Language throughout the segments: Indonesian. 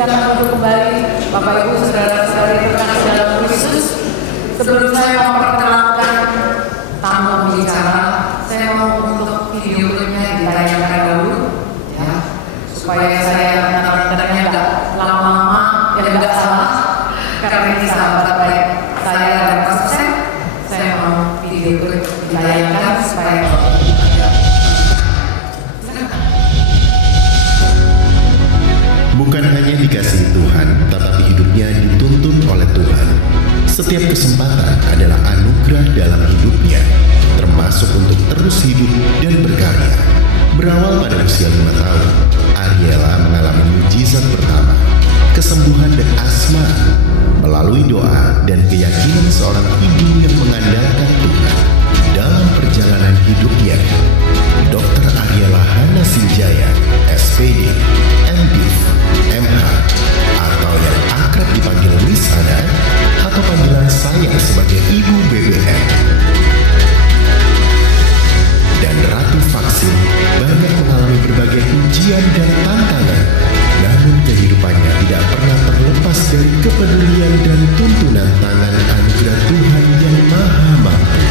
silakan duduk kembali, Bapak Ibu, saudara-saudari rekan dalam Kristus. Sebelum saya memperkenalkan tamu pembicara, saya mau untuk video klipnya ditayangkan dulu, ya, supaya saya menandatangannya nggak lama-lama, nggak salah, karena ini sahabat baik saya dan proses. Saya mau video klip ditayangkan supaya bukan hanya dikasihi Tuhan, tetapi hidupnya dituntun oleh Tuhan. Setiap kesempatan adalah anugerah dalam hidupnya, termasuk untuk terus hidup dan berkarya. Berawal pada usia 5 tahun, Ariela mengalami mukjizat pertama, kesembuhan dan asma, melalui doa dan keyakinan seorang ibu yang mengandalkan Tuhan. Dalam perjalanan hidupnya, Dr. Ariela Hana Sinjaya, SPD, MDiv, MH, atau yang akrab dipanggil Miss Hana, atau panggilan saya sebagai Ibu BBM, dan Ratu Vaksin, banyak mengalami berbagai ujian dan tantangan. Namun kehidupannya tidak pernah terlepas dari kepedulian dan tuntunan tangan anugerah Tuhan yang Maha Mampu.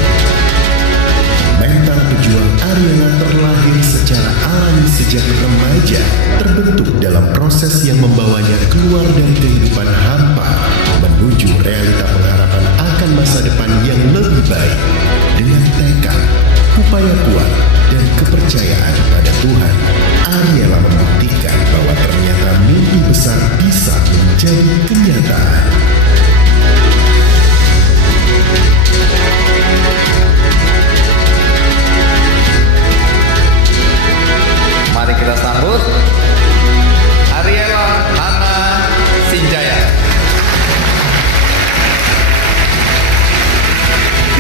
Mental pejuang Ariela terlahir secara alami sejak remaja, terbentuk dalam proses yang membawanya keluar dari kehidupan hampa menuju realita pengharapan akan masa depan yang lebih baik. Dengan tekad, upaya kuat, dan kepercayaan pada Tuhan, Ariela membuktikan bahwa ternyata mimpi besar bisa menjadi kenyataan. Mari kita sambut Ariela Hana Sinjaya.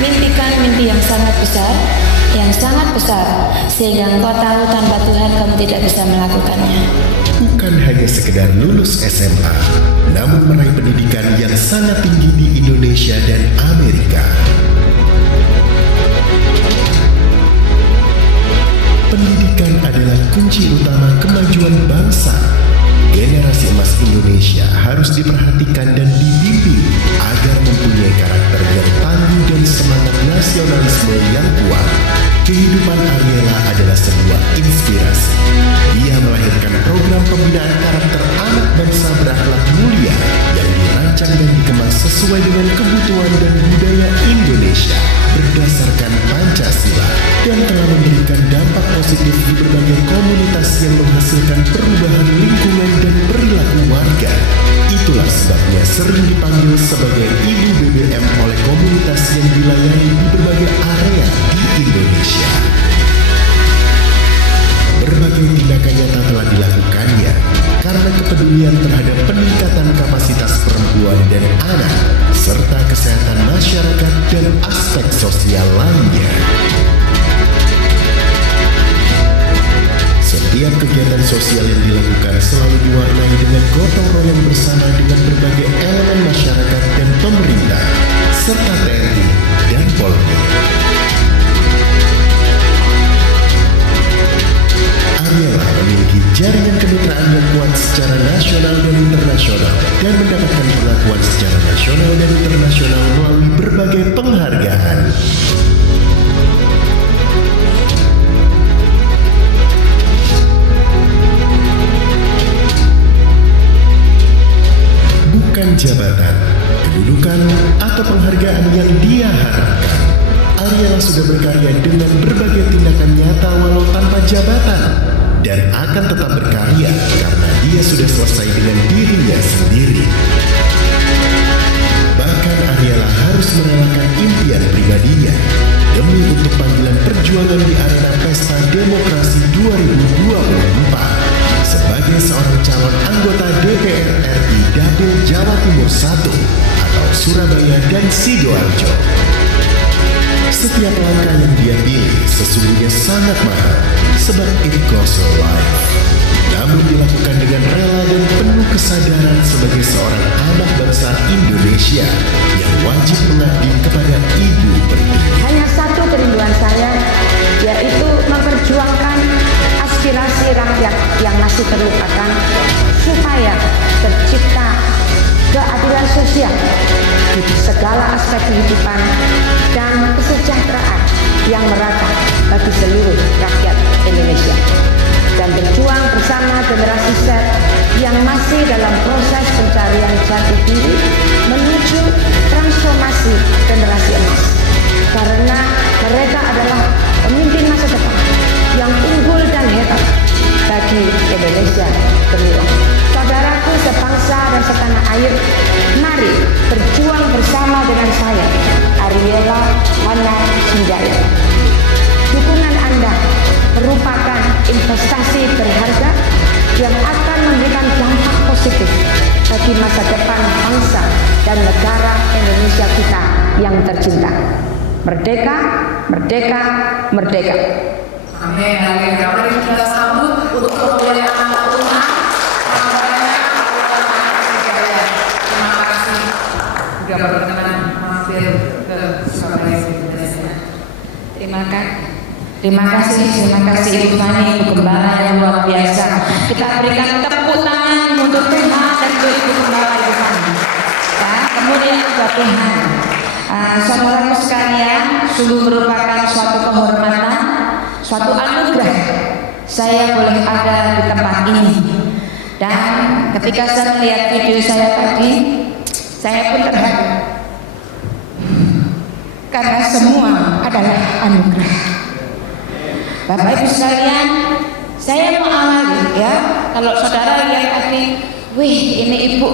Mimpikan mimpi yang sangat besar, sehingga engkau tahu tanpa Tuhan kamu tidak bisa melakukannya. Bukan hanya sekedar lulus SMA, namun meraih pendidikan yang sangat tinggi di Indonesia dan Amerika. Pendidikan adalah kunci utama kemajuan bangsa. Generasi emas Indonesia harus diperhatikan dan dibimbing agar mempunyai karakter yang tangguh dan semangat nasionalisme yang kuat. Kehidupan Ariela adalah sebuah inspirasi. Dia melahirkan program pembinaan karakter anak bangsa berakhlak mulia yang dirancang dan dikemas sesuai dengan kebutuhan dan budaya Indonesia berdasarkan Pancasila, dan telah memberikan dampak positif di berbagai komunitas yang menghasilkan perubahan lingkungan dan perilaku warga. Itulah sebabnya sering dipanggil sebagai Ibu BBM oleh komunitas yang dilayani di berbagai area di Indonesia. Berbagai tindakan nyata telah dilakukannya karena kepedulian terhadap peningkatan kapasitas perempuan dan anak, serta kesehatan masyarakat dan aspek sosial lainnya. Setiap kegiatan sosial yang dilakukan selalu diwarnai dengan gotong royong bersama dengan berbagai elemen masyarakat dan pemerintah, serta TNI dan Polri. Ariela memiliki jaringan kemitraan yang kuat secara nasional dan internasional dan mendapatkan pengakuan secara nasional dan internasional melalui berbagai penghargaan. Bukan jabatan, kedudukan, atau penghargaan yang dia harapkan. Ariela sudah berkarya dengan berbagai tindakan nyata walau tanpa jabatan, dan akan tetap berkarya karena dia sudah selesai dengan dirinya sendiri. Bahkan Ariela harus merelakan impian pribadinya demi untuk panggilan perjuangan di arena Pesta Demokrasi 2024 sebagai seorang calon anggota DPR RI Dapil Jawa Timur 1 atau Surabaya dan Sidoarjo. Setiap langkah yang dia pilih sesungguhnya sangat mahal, sebab it costs her life. Namun dilakukan dengan rela dan penuh kesadaran sebagai seorang anak bangsa Indonesia yang wajib mengabdi kepada ibu pertiwi. Hanya satu kerinduan saya, yaitu memperjuangkan aspirasi rakyat yang masih terlupakan, supaya segala aspek kehidupan dan kesejahteraan yang merata bagi seluruh rakyat Indonesia, dan berjuang bersama generasi Z yang masih dalam proses pencarian jati diri menuju transformasi generasi emas, karena mereka adalah pemimpin masa depan yang unggul dan hebat bagi Indonesia gemilang. Saudaraku sebangsa dan setanah air, mari berjuang bersama dengan saya, Ariela Hana Sinjaya. Dukungan Anda merupakan investasi berharga yang akan memberikan dampak positif bagi masa depan bangsa dan negara Indonesia kita yang tercinta. Merdeka, merdeka, merdeka. Amin. Mari kita sambut untuk kemuliaan Tuhan. Terima kasih sudah berkenan mampir ke Surabaya. Terima kasih Ibu Fani, Ibu Gembala yang luar biasa. Kita berikan tepuk tangan untuk Tuhan dan untuk Ibu Gembala Ibu Fani. Ya, kemudian buat Tuhan. Saudaraku sekalian, sungguh merupakan suatu kehormatan, suatu anugerah saya boleh ada di tempat ini. Dan ketika saya melihat video saya tadi, saya pun terharu, karena semua adalah anugerah. Bapak Ibu sekalian, saya mau awali ya. Kalau saudara lihat tadi, wih ini ibu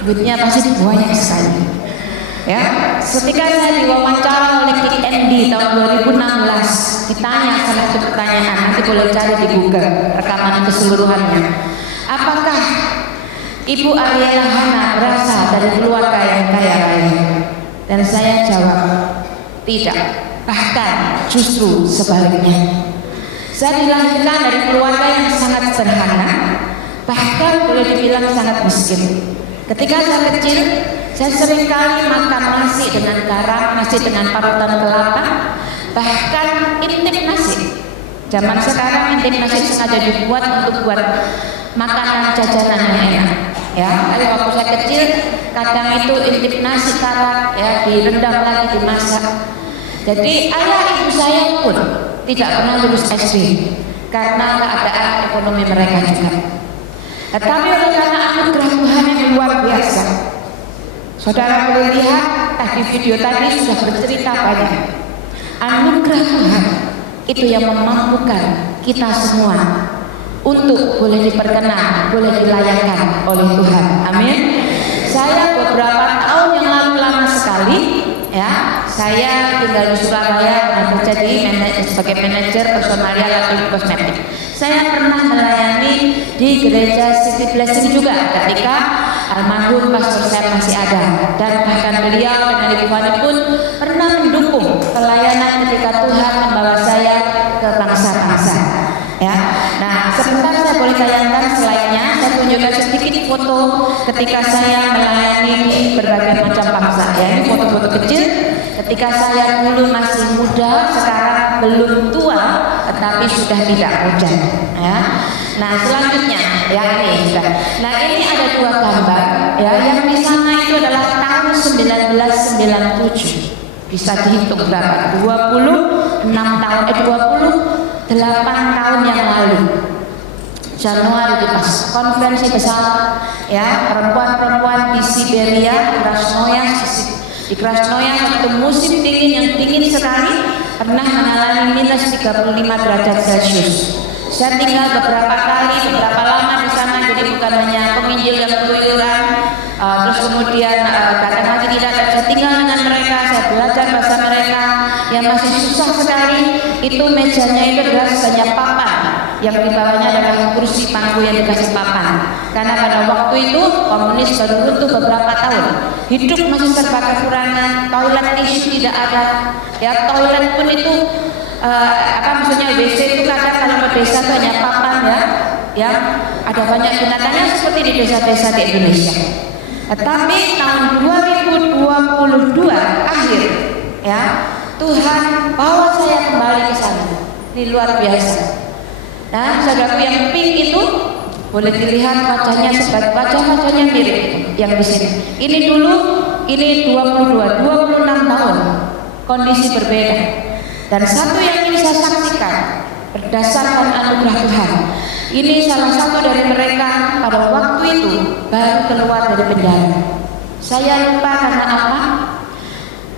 duitnya pasti banyak sekali. Ya, ketika saya diwawancara oleh Kik Endi tahun 2016, ditanya satu pertanyaan, nanti boleh cari di Google rekaman keseluruhannya. Apakah Ibu Ariela Hana berasal dari keluarga yang kaya raya? Dan saya jawab, tidak. Bahkan justru sebaliknya. Saya dilahirkan dari keluarga yang sangat sederhana, bahkan boleh dibilang sangat miskin. Ketika saya kecil, saya seringkali makan nasi dengan garam, nasi dengan parutan kelapa, bahkan intip nasi. Zaman sekarang intip nasi sengaja dibuat untuk buat makanan jajanan yang enak. Ya, tapi waktu saya kecil, kadang itu intip nasi karak, ya, direndam lagi dimasak. Jadi ayah ibu saya pun tidak pernah lulus SD karena keadaan ekonomi mereka juga. Tetapi oleh karena anugerah Tuhan yang luar biasa, saudara boleh lihat tadi video tadi sudah bercerita banyak. Anugerah Tuhan itu yang memampukan kita semua untuk boleh diperkenan, boleh dilayakkan oleh Tuhan. Amin. Saya beberapa tahun yang lalu, lama sekali ya, saya tinggal di Surabaya dan kerja sebagai manajer personalia atau kosmetik. Saya pernah melayani di gereja City Blessing juga ketika almarhum pastor saya masih ada, dan bahkan beliau dan Ibu Fani pun pernah mendukung pelayanan ketika Tuhan membawa saya ke bangsa-bangsa. Ya, nah sebentar saya boleh tayangkan slide-nya. Saya tunjukkan sedikit foto ketika saya melayani di berbagai macam bangsa. Ya, ini foto-foto kecil ketika saya dulu masih muda, sekarang belum tua, tetapi sudah tidak muda. Ya, nah selanjutnya, ya ini sudah. Nah ini ada dua gambar. Ya, yang di sana itu adalah tahun 1997. Bisa dihitung berapa? 28 tahun yang lalu, Januari itu pas konferensi besar ya perempuan-perempuan di Siberia, di Krasnoya, satu musim dingin yang dingin sekali, pernah mengalami minus 35 derajat Celcius. Saya tinggal beberapa lama di sana, jadi bukan hanya penginjil yang keluyuran, terus kemudian datang lagi tidak, saya tinggal dengan mereka, saya belajar bahasa mereka yang masih susah sekali. Itu mejanya itu adalah hanya papan, yang di bawahnya adalah kursi pangku yang dikasih papan, karena pada waktu itu komunis baru runtuh beberapa tahun, hidup masih serba kekurangan, toilet tisu tidak ada, ya toilet pun itu maksudnya WC itu kadang kalau ke desa itu hanya papan ya ada banyak binatangnya seperti di desa-desa di Indonesia. Tetapi tahun 2022 akhir ya, Tuhan bawa saya kembali ke sana. Ini luar biasa. Nah, saudaraku yang pink itu boleh dilihat wajahnya sebagai wajahnya mirip yang di sini. Ini dulu ini 26 tahun, kondisi berbeda. Dan satu yang ingin saya saksikan berdasarkan anugerah Tuhan, ini salah satu dari mereka pada waktu itu baru keluar dari penjara. Saya lupa karena apa,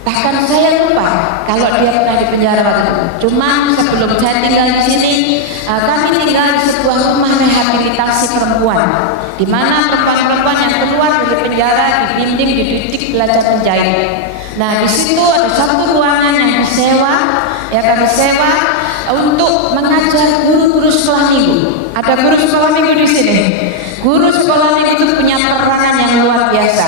bahkan saya lupa kalau dia pernah di penjara waktu itu. Cuma sebelum saya tinggal di sini, kami tinggal di sebuah rumah rehabilitasi perempuan, di mana perempuan-perempuan yang keluar dari penjara dibimbing, dididik, belajar menjahit. Nah, di situ ada satu ruangan yang disewa, ya kami sewa untuk mengajar guru-guru sekolah minggu. Ada guru sekolah minggu di sini. Guru sekolah minggu itu punya peranan yang luar biasa.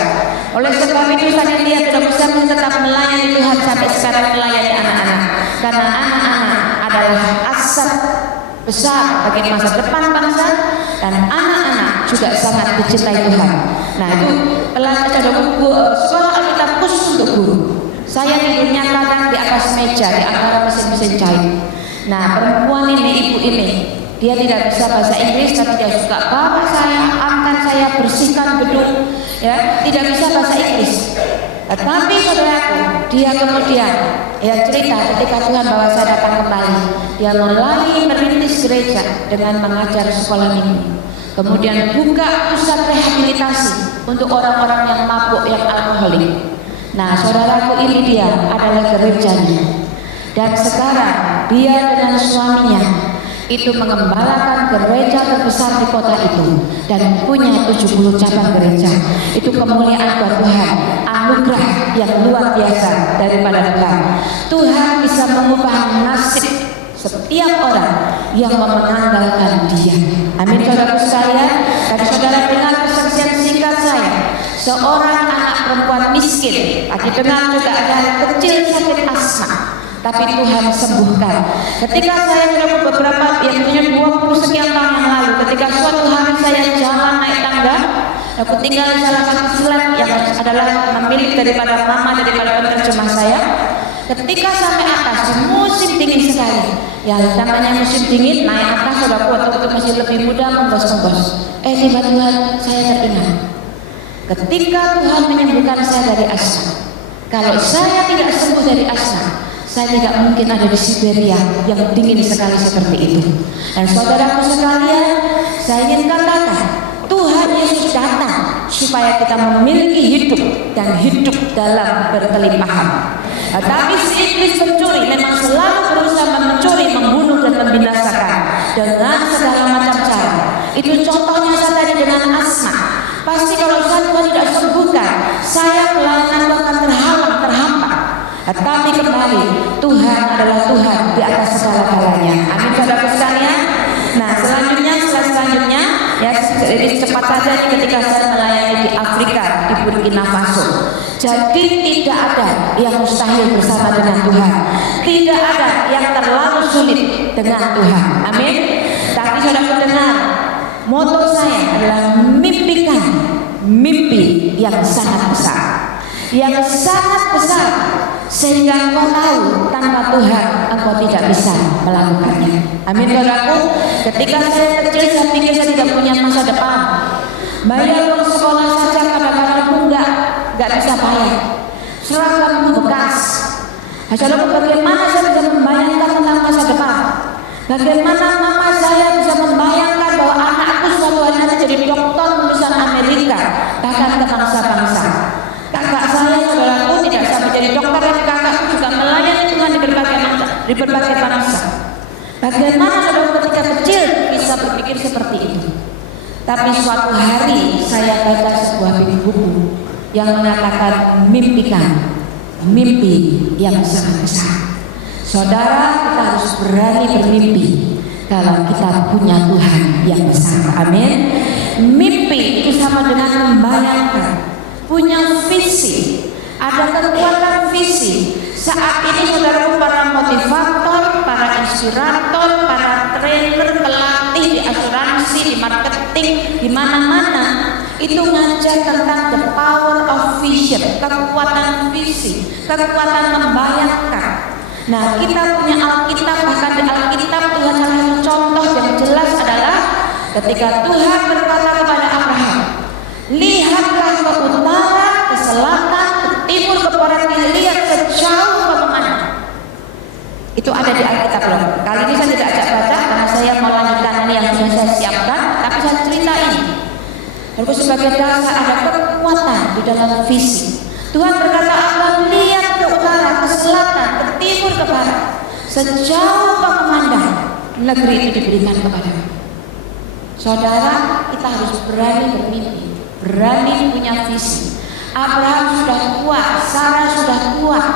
Oleh sebab itu saya lihat tidak bisa tetap melayani Tuhan sampai sekarang, melayani anak-anak. Karena anak-anak adalah aset besar bagi masa depan bangsa, dan anak-anak juga sangat dicintai Tuhan. Nah, itu sekolah Alkitab khusus untuk guru. Saya tidurnya kadang di atas meja, di antara mesin-mesin jahit. Nah, perempuan ini, ibu ini, dia tidak bisa bahasa Inggris, tapi dia suka bawa saya, angkat saya, bersihkan gedung, ya, tidak bisa bahasa Inggris. Tetapi saudaraku, dia kemudian cerita ketika Tuhan bawa saya datang kembali, dia mulai merintis gereja dengan mengajar sekolah minggu. Kemudian buka pusat rehabilitasi untuk orang-orang yang mabuk, yang alkoholik. Nah, saudaraku, ini dia adalah gerejanya. Dan sekarang dia dengan suaminya itu mengembalakan gereja terbesar di kota itu dan punya 70 cabang gereja. Itu kemuliaan buat Tuhan, anugerah yang luar biasa daripada Tuhan. Tuhan bisa mengubah nasib setiap orang yang mengandalkan Dia. Amin, saudara sekalian. Tadi saudara dengar kesaksian singkat saya, seorang anak perempuan miskin. Tadi dengar juga ada anak kecil sakit asma, tapi Tuhan sembuhkan. Ketika saya beberapa, yang punya 20 sekian tahun yang lalu, ketika suatu hari saya jalan naik tangga, aku tinggal di salah satu flat yang adalah milik daripada mama, daripada penerjemah saya. Ketika sampai atas, musim dingin sekali. Ya, namanya musim dingin, naik atas sudah kuat, waktu masih lebih muda, menggos-menggos. Tiba-tiba saya teringat, ketika Tuhan menyembuhkan saya dari asma. Kalau saya tidak sembuh dari asma, saya tidak mungkin ada di Siberia yang dingin sekali seperti itu. Dan saudaraku sekalian, saya ingin katakan, Tuhan Yesus datang supaya kita memiliki hidup dan hidup dalam berkelimpahan. Tapi si iblis pencuri memang selalu berusaha mencuri, membunuh dan membinasakan dengan segala macam cara. Itu contohnya saya tadi dengan asma. Pasti kalau saya Tuhan tidak sembuhkan, saya pelayanan akan terhambat. Tetapi kembali, Tuhan adalah Tuhan di atas segala-galanya. Amin, saudara sekalian. Nah, selanjutnya ya, jadi cepat saja nih, ketika saya melayani di Afrika, di Burkina Faso. Jadi tidak ada yang mustahil bersama dengan Tuhan. Tidak ada yang terlalu sulit dengan Tuhan. Amin. Tapi saudara mendengar, moto saya adalah mimpikan mimpi yang sangat besar. Yang sangat besar sehingga engkau tahu tanpa Tuhan engkau tidak bisa melakukannya. Amin, saudaraku. Ketika saya kecil, saya pikir saya tidak punya masa depan. Bayar uang sekolah saja kadang-kadang enggak bisa bayar. Seragam bekas. Saudaraku, bagaimana saya bisa membayangkan tentang masa depan? Bagaimana mama saya bisa membayangkan bahwa anakku suatu hari nanti jadi dokter lulusan Amerika, bahkan ke bangsa-bangsa. Kakak saya, saudaraku, tidak sampai jadi dokter, dan kakakku juga melayani Tuhan di berbagai bangsa. Bagaimana saudara ketika kecil bisa berpikir seperti itu? Tapi suatu hari saya baca sebuah buku yang mengatakan mimpikan mimpi yang sangat besar. Saudara, kita harus berani bermimpi kalau kita punya Tuhan yang besar. Amin. Mimpi itu sama dengan membayangkan, punya visi, ada kekuatan visi. Saat ini saudara, para motivator, para inspirator, para trainer, pelatih di asuransi, di marketing, di mana-mana itu ngajar tentang the power of vision, kekuatan visi, kekuatan membayangkan. Nah, kita punya Alkitab, bahkan di Alkitab Tuhan salah satu contoh yang jelas adalah ketika Tuhan berkata kepada Abraham, lihatlah ke utara, ke selatan, ke sebagai dasar ada kekuatan di dalam visi. Tuhan berkata, Abraham lihat ke utara, ke selatan, ke timur, ke barat. Sejauh kau memandang, negeri itu diberikan kepadamu. Saudara, kita harus berani bermimpi, berani punya visi. Abraham sudah kuat, Sarah sudah kuat,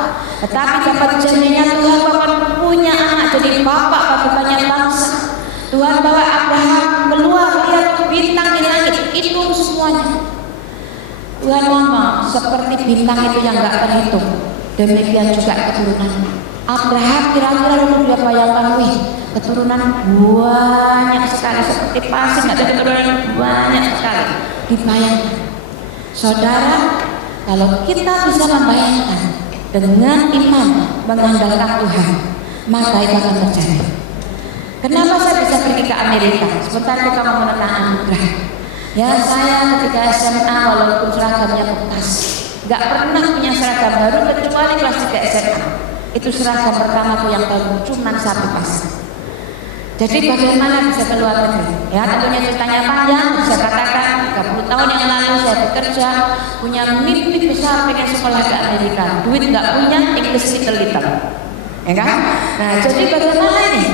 tetapi dapat janjinya Tuhan akan punya anak jadi bapak bagi banyak bangsa. Tuhan bawa Abraham keluar, lihat bintang di langit, itu semuanya. Tuhan ngomong seperti bintang itu yang gak terhitung, demikian juga keturunan. Abraham kira-kira lalu dia bayangkan, keturunan banyak sekali seperti pasir, ada keturunan banyak sekali. Dibayangkan, saudara, kalau kita bisa membayangkan dengan iman mengandalkan Tuhan, maka itu akan terjadi. Kenapa saya bisa pergi ke Amerika? Sebentar kita mau menentang anugerah. Ya, saya ketika SMA walaupun seragamnya bekas, gak pernah punya seragam baru kecuali kelas 3 SMA. Itu seragam pertamaku yang baru, cuma 1 pasang. Jadi bagaimana bisa keluar negeri? Ya, tentunya ceritanya panjang. Bisa katakan 30 tahun yang lalu saya bekerja, punya mimpi besar pengen sekolah ke Amerika. Duit nggak punya, English little, ya kan? Nah, jadi bagaimana ini?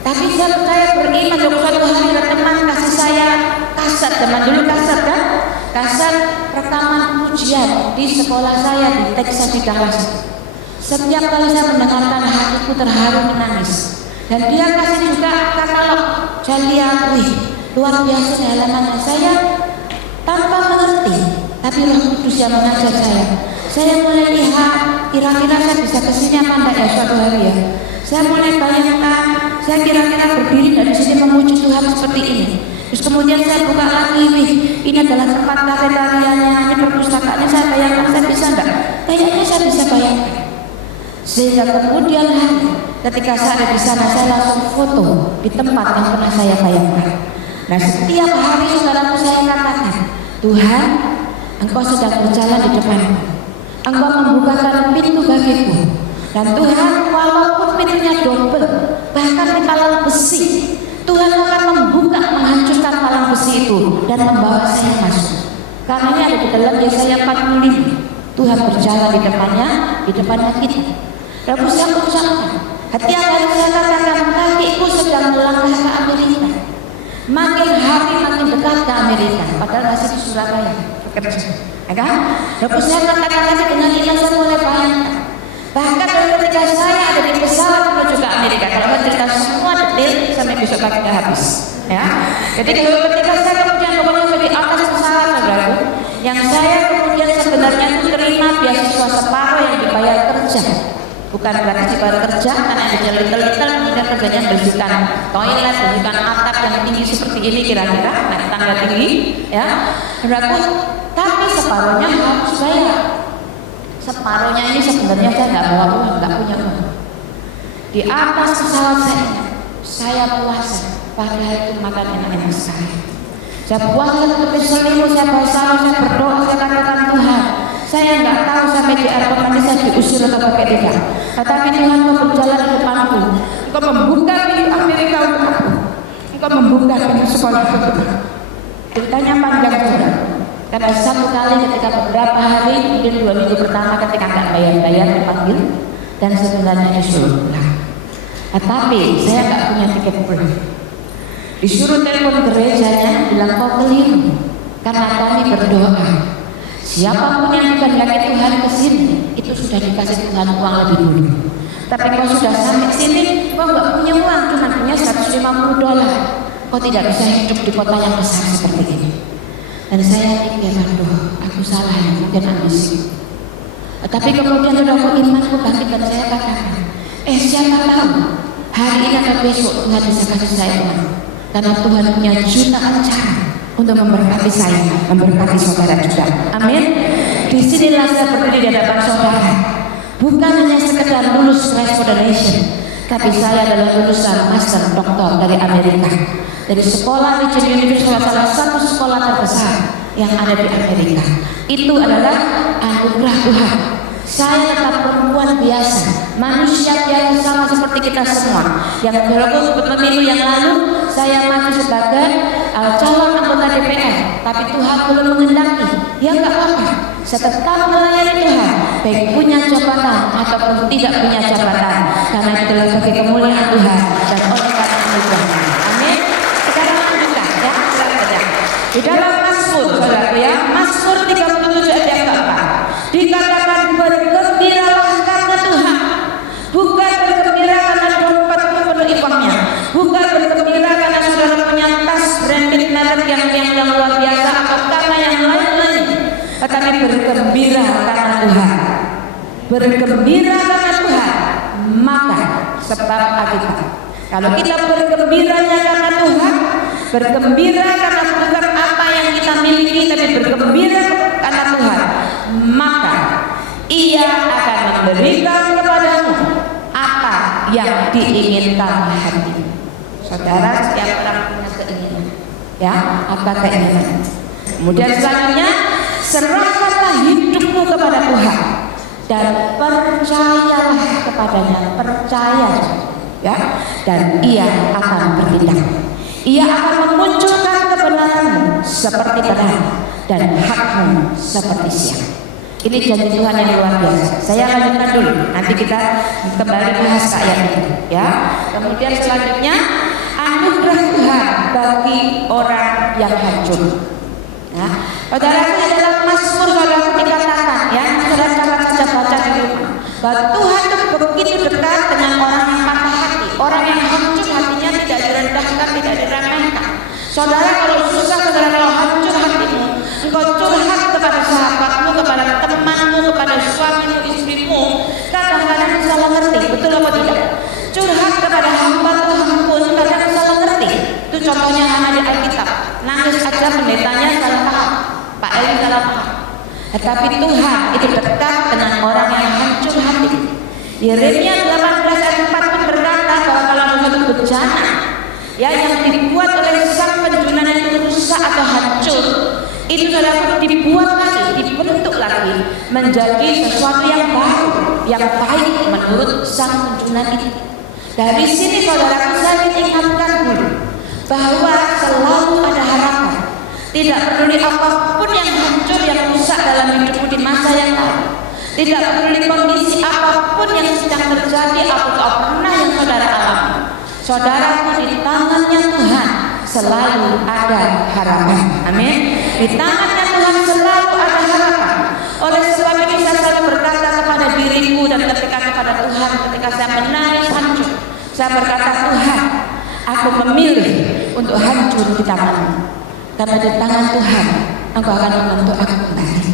Tapi saya percaya beriman. Suatu hari ada teman kasih saya kaset, zaman dulu kaset kan? Kaset rekaman pujian di sekolah saya di Texas di Dallas. Setiap kali saya mendengarkan, hatiku terharu menangis. Dan dia kasih juga katalog. Saya lihat, luar biasa halamannya. Saya tanpa mengerti, tapi Roh Kudus yang mengajar saya. Saya mulai lihat, kira-kira saya bisa kesini apa enggak ya suatu hari ya. Saya mulai bayangkan, saya kira-kira berdiri dari sini memuji Tuhan seperti ini. Terus kemudian saya buka lagi, ini adalah tempat kafetarianya, ini perpustakaannya. Saya bayangkan, saya bisa enggak? Kayaknya saya bisa bayangkan. Sehingga kemudian ketika saya ada di sana, saya langsung foto di tempat yang pernah saya bayangkan. Nah, setiap hari saudaraku saya katakan, Tuhan, Engkau sedang berjalan di depanku. Engkau membukakan pintu bagiku. Dan Tuhan, walaupun pintunya double, bahkan di palang besi, Tuhan akan membuka, menghancurkan palang besi itu dan membawa saya masuk. Karena ini ada di dalam Yesaya 45. Tuhan berjalan di depannya kita. Lalu saya ucapkan, setiap hari saya katakan, kakiku sedang melangkah ke Amerika. Makin hari makin dekat ke Amerika, padahal masih di Surabaya bekerja, ya kan? Lalu saya katakan tadi dengan iman saya mulai bayangkan. Bahkan ketika saya ada di pesawat menuju ke Amerika, kalau saya cerita semua detail sampai besok pagi habis, ya. Jadi ketika saya kemudian pokoknya di atas pesawat, saudaraku, yang saya kemudian sebenarnya itu terima beasiswa separuh yang dibayar kerja. Bukan berarti dibayar kerja karena ada little-little, kemudian kerjanya bersihkan toilet, bersihkan atap yang tinggi seperti ini kira-kira, naik tangga tinggi, ya. Saudaraku, tapi separuhnya harus bayar. Separuhnya ini sebenarnya saya nggak bawa uang, nggak punya uang. Di atas pesawat saya puasa, pada itu makan enak-enak sekali. Saya puasa seperti selimut, saya bawa sarung, saya berdoa, saya katakan Tuhan, saya nggak tahu sampai di airport nanti saya diusir atau pakai tidak. Tetapi Tuhan mau berjalan di depanku. Engkau membuka pintu Amerika untuk aku. Engkau membuka pintu sekolah untuk aku. Ceritanya panjang saudara. Karena satu kali ketika beberapa hari, mungkin 2 minggu pertama ketika nggak bayar-bayar dipanggil dan sebenarnya disuruh pulang. Tetapi saya nggak punya tiket pulang. Disuruh telepon gerejanya, bilang kau keliru karena kami berdoa. Siapapun yang dikehendaki Tuhan ke sini, itu sudah dikasih Tuhan uang lebih dulu. Tapi kau sudah sampai sini, kau nggak punya uang, cuma punya $150. Kau tidak bisa hidup di kota yang besar seperti ini. Dan saya pikir, aduh, aku salah ya, mungkin ambisi. Tapi kemudian sudah imanku bangkit dan saya katakan, siapa tahu hari ini atau besok Tuhan bisa kasih saya uang. Karena Tuhan punya jutaan cara untuk memberkati saya, memberkati saudara juga. Amin. Disinilah saya berdiri di hadapan saudara. Bukan hanya sekedar lulus Christ for the Nation, tapi saya adalah lulusan master doktor dari Amerika, dari sekolah Regent University, salah satu sekolah terbesar yang ada di Amerika. Itu adalah anugerah Tuhan. Saya tetap perempuan biasa, manusia biasa sama seperti kita semua. Yang beberapa pemilu yang lalu saya maju sebagai calon anggota DPR, tapi Tuhan belum menghendaki, ya nggak apa-apa. Saya tetap melayani Tuhan, baik punya jabatan ataupun tidak punya jabatan, karena itu adalah bagi kemuliaan Tuhan dan oleh karena anugerah. Amin. Sekarang lanjutkan ya, silakan. Di dalam Mazmur, saudaraku ya, Mazmur 37 ayat yang keempat, dikatakan bergembiralah karena Tuhan, bukan bergembira karena dompetmu penuh uangnya, bukan bergembira karena saudara punya tas branded merek yang luar biasa atau karena yang lain-lain, tetapi bergembira karena Tuhan. Bergembira karena Tuhan, maka sebab akibat. Kalau kita bergembiranya karena Tuhan, bergembira karena bukan apa yang kita miliki, tapi bergembira karena Tuhan, maka Ia akan memberikan kepadamu apa yang diinginkan hati. Saudara, setiap orang punya keinginan, ya, apa keinginan. Kemudian selanjutnya, serahkanlah hidupmu kepada Tuhan dan percayalah kepadanya, percaya, ya, dan Ia akan bertindak. Ia akan memunculkan kebenaranmu seperti terang dan hakmu seperti siang. Ini janji Tuhan yang luar biasa. Saya lanjutkan dulu, nanti kita kembali bahas ayat itu, ya. Kemudian selanjutnya, anugerah Tuhan bagi orang yang hancur. Ya, saudara, dalam Mazmur saudara dikatakan, ya, saudara saja baca di rumah, bahwa Tuhan itu begitu dekat dengan orang yang patah hati, orang yang hancur hatinya, tidak direndahkan, tidak diremehkan. Saudara, kalau susah, saudara, kalau hancur hatimu, engkau curhat kepada sahabatmu, kepada temanmu, kepada suamimu, istrimu, kadang-kadang salah ngerti, betul apa tidak? Curhat kepada hamba Tuhan pun kadang salah ngerti. Itu contohnya hanya di Alkitab. Nangis aja pendetanya salah paham, Pak Eli salah paham. Tetapi Tuhan itu dekat dengan orang yang hancur hati. Yeremia 18 ayat 4 pun berkata bahwa kalau ada suatu bencana, ya, yang dibuat oleh sang penjunan itu rusak atau hancur, itu saudara dibuat lagi, dibentuk lagi menjadi sesuatu yang baru, yang baik menurut sang penjunan itu. Dari sini saudara, saya ingatkan dulu bahwa selalu ada harapan. Tidak peduli apapun yang hancur, yang rusak dalam hidupmu di masa yang lalu. Tidak peduli kondisi apapun yang sedang terjadi atau pernah yang saudara alami. Saudaraku, di tangannya Tuhan selalu ada harapan. Amin. Di tangannya Tuhan selalu ada harapan. Oleh sebab itu saya selalu berkata kepada diriku dan ketika kepada Tuhan, ketika saya menangis hancur, saya berkata, Tuhan, aku memilih untuk hancur di tangan-Mu. Karena di tangan Tuhan Engkau akan membantu aku kembali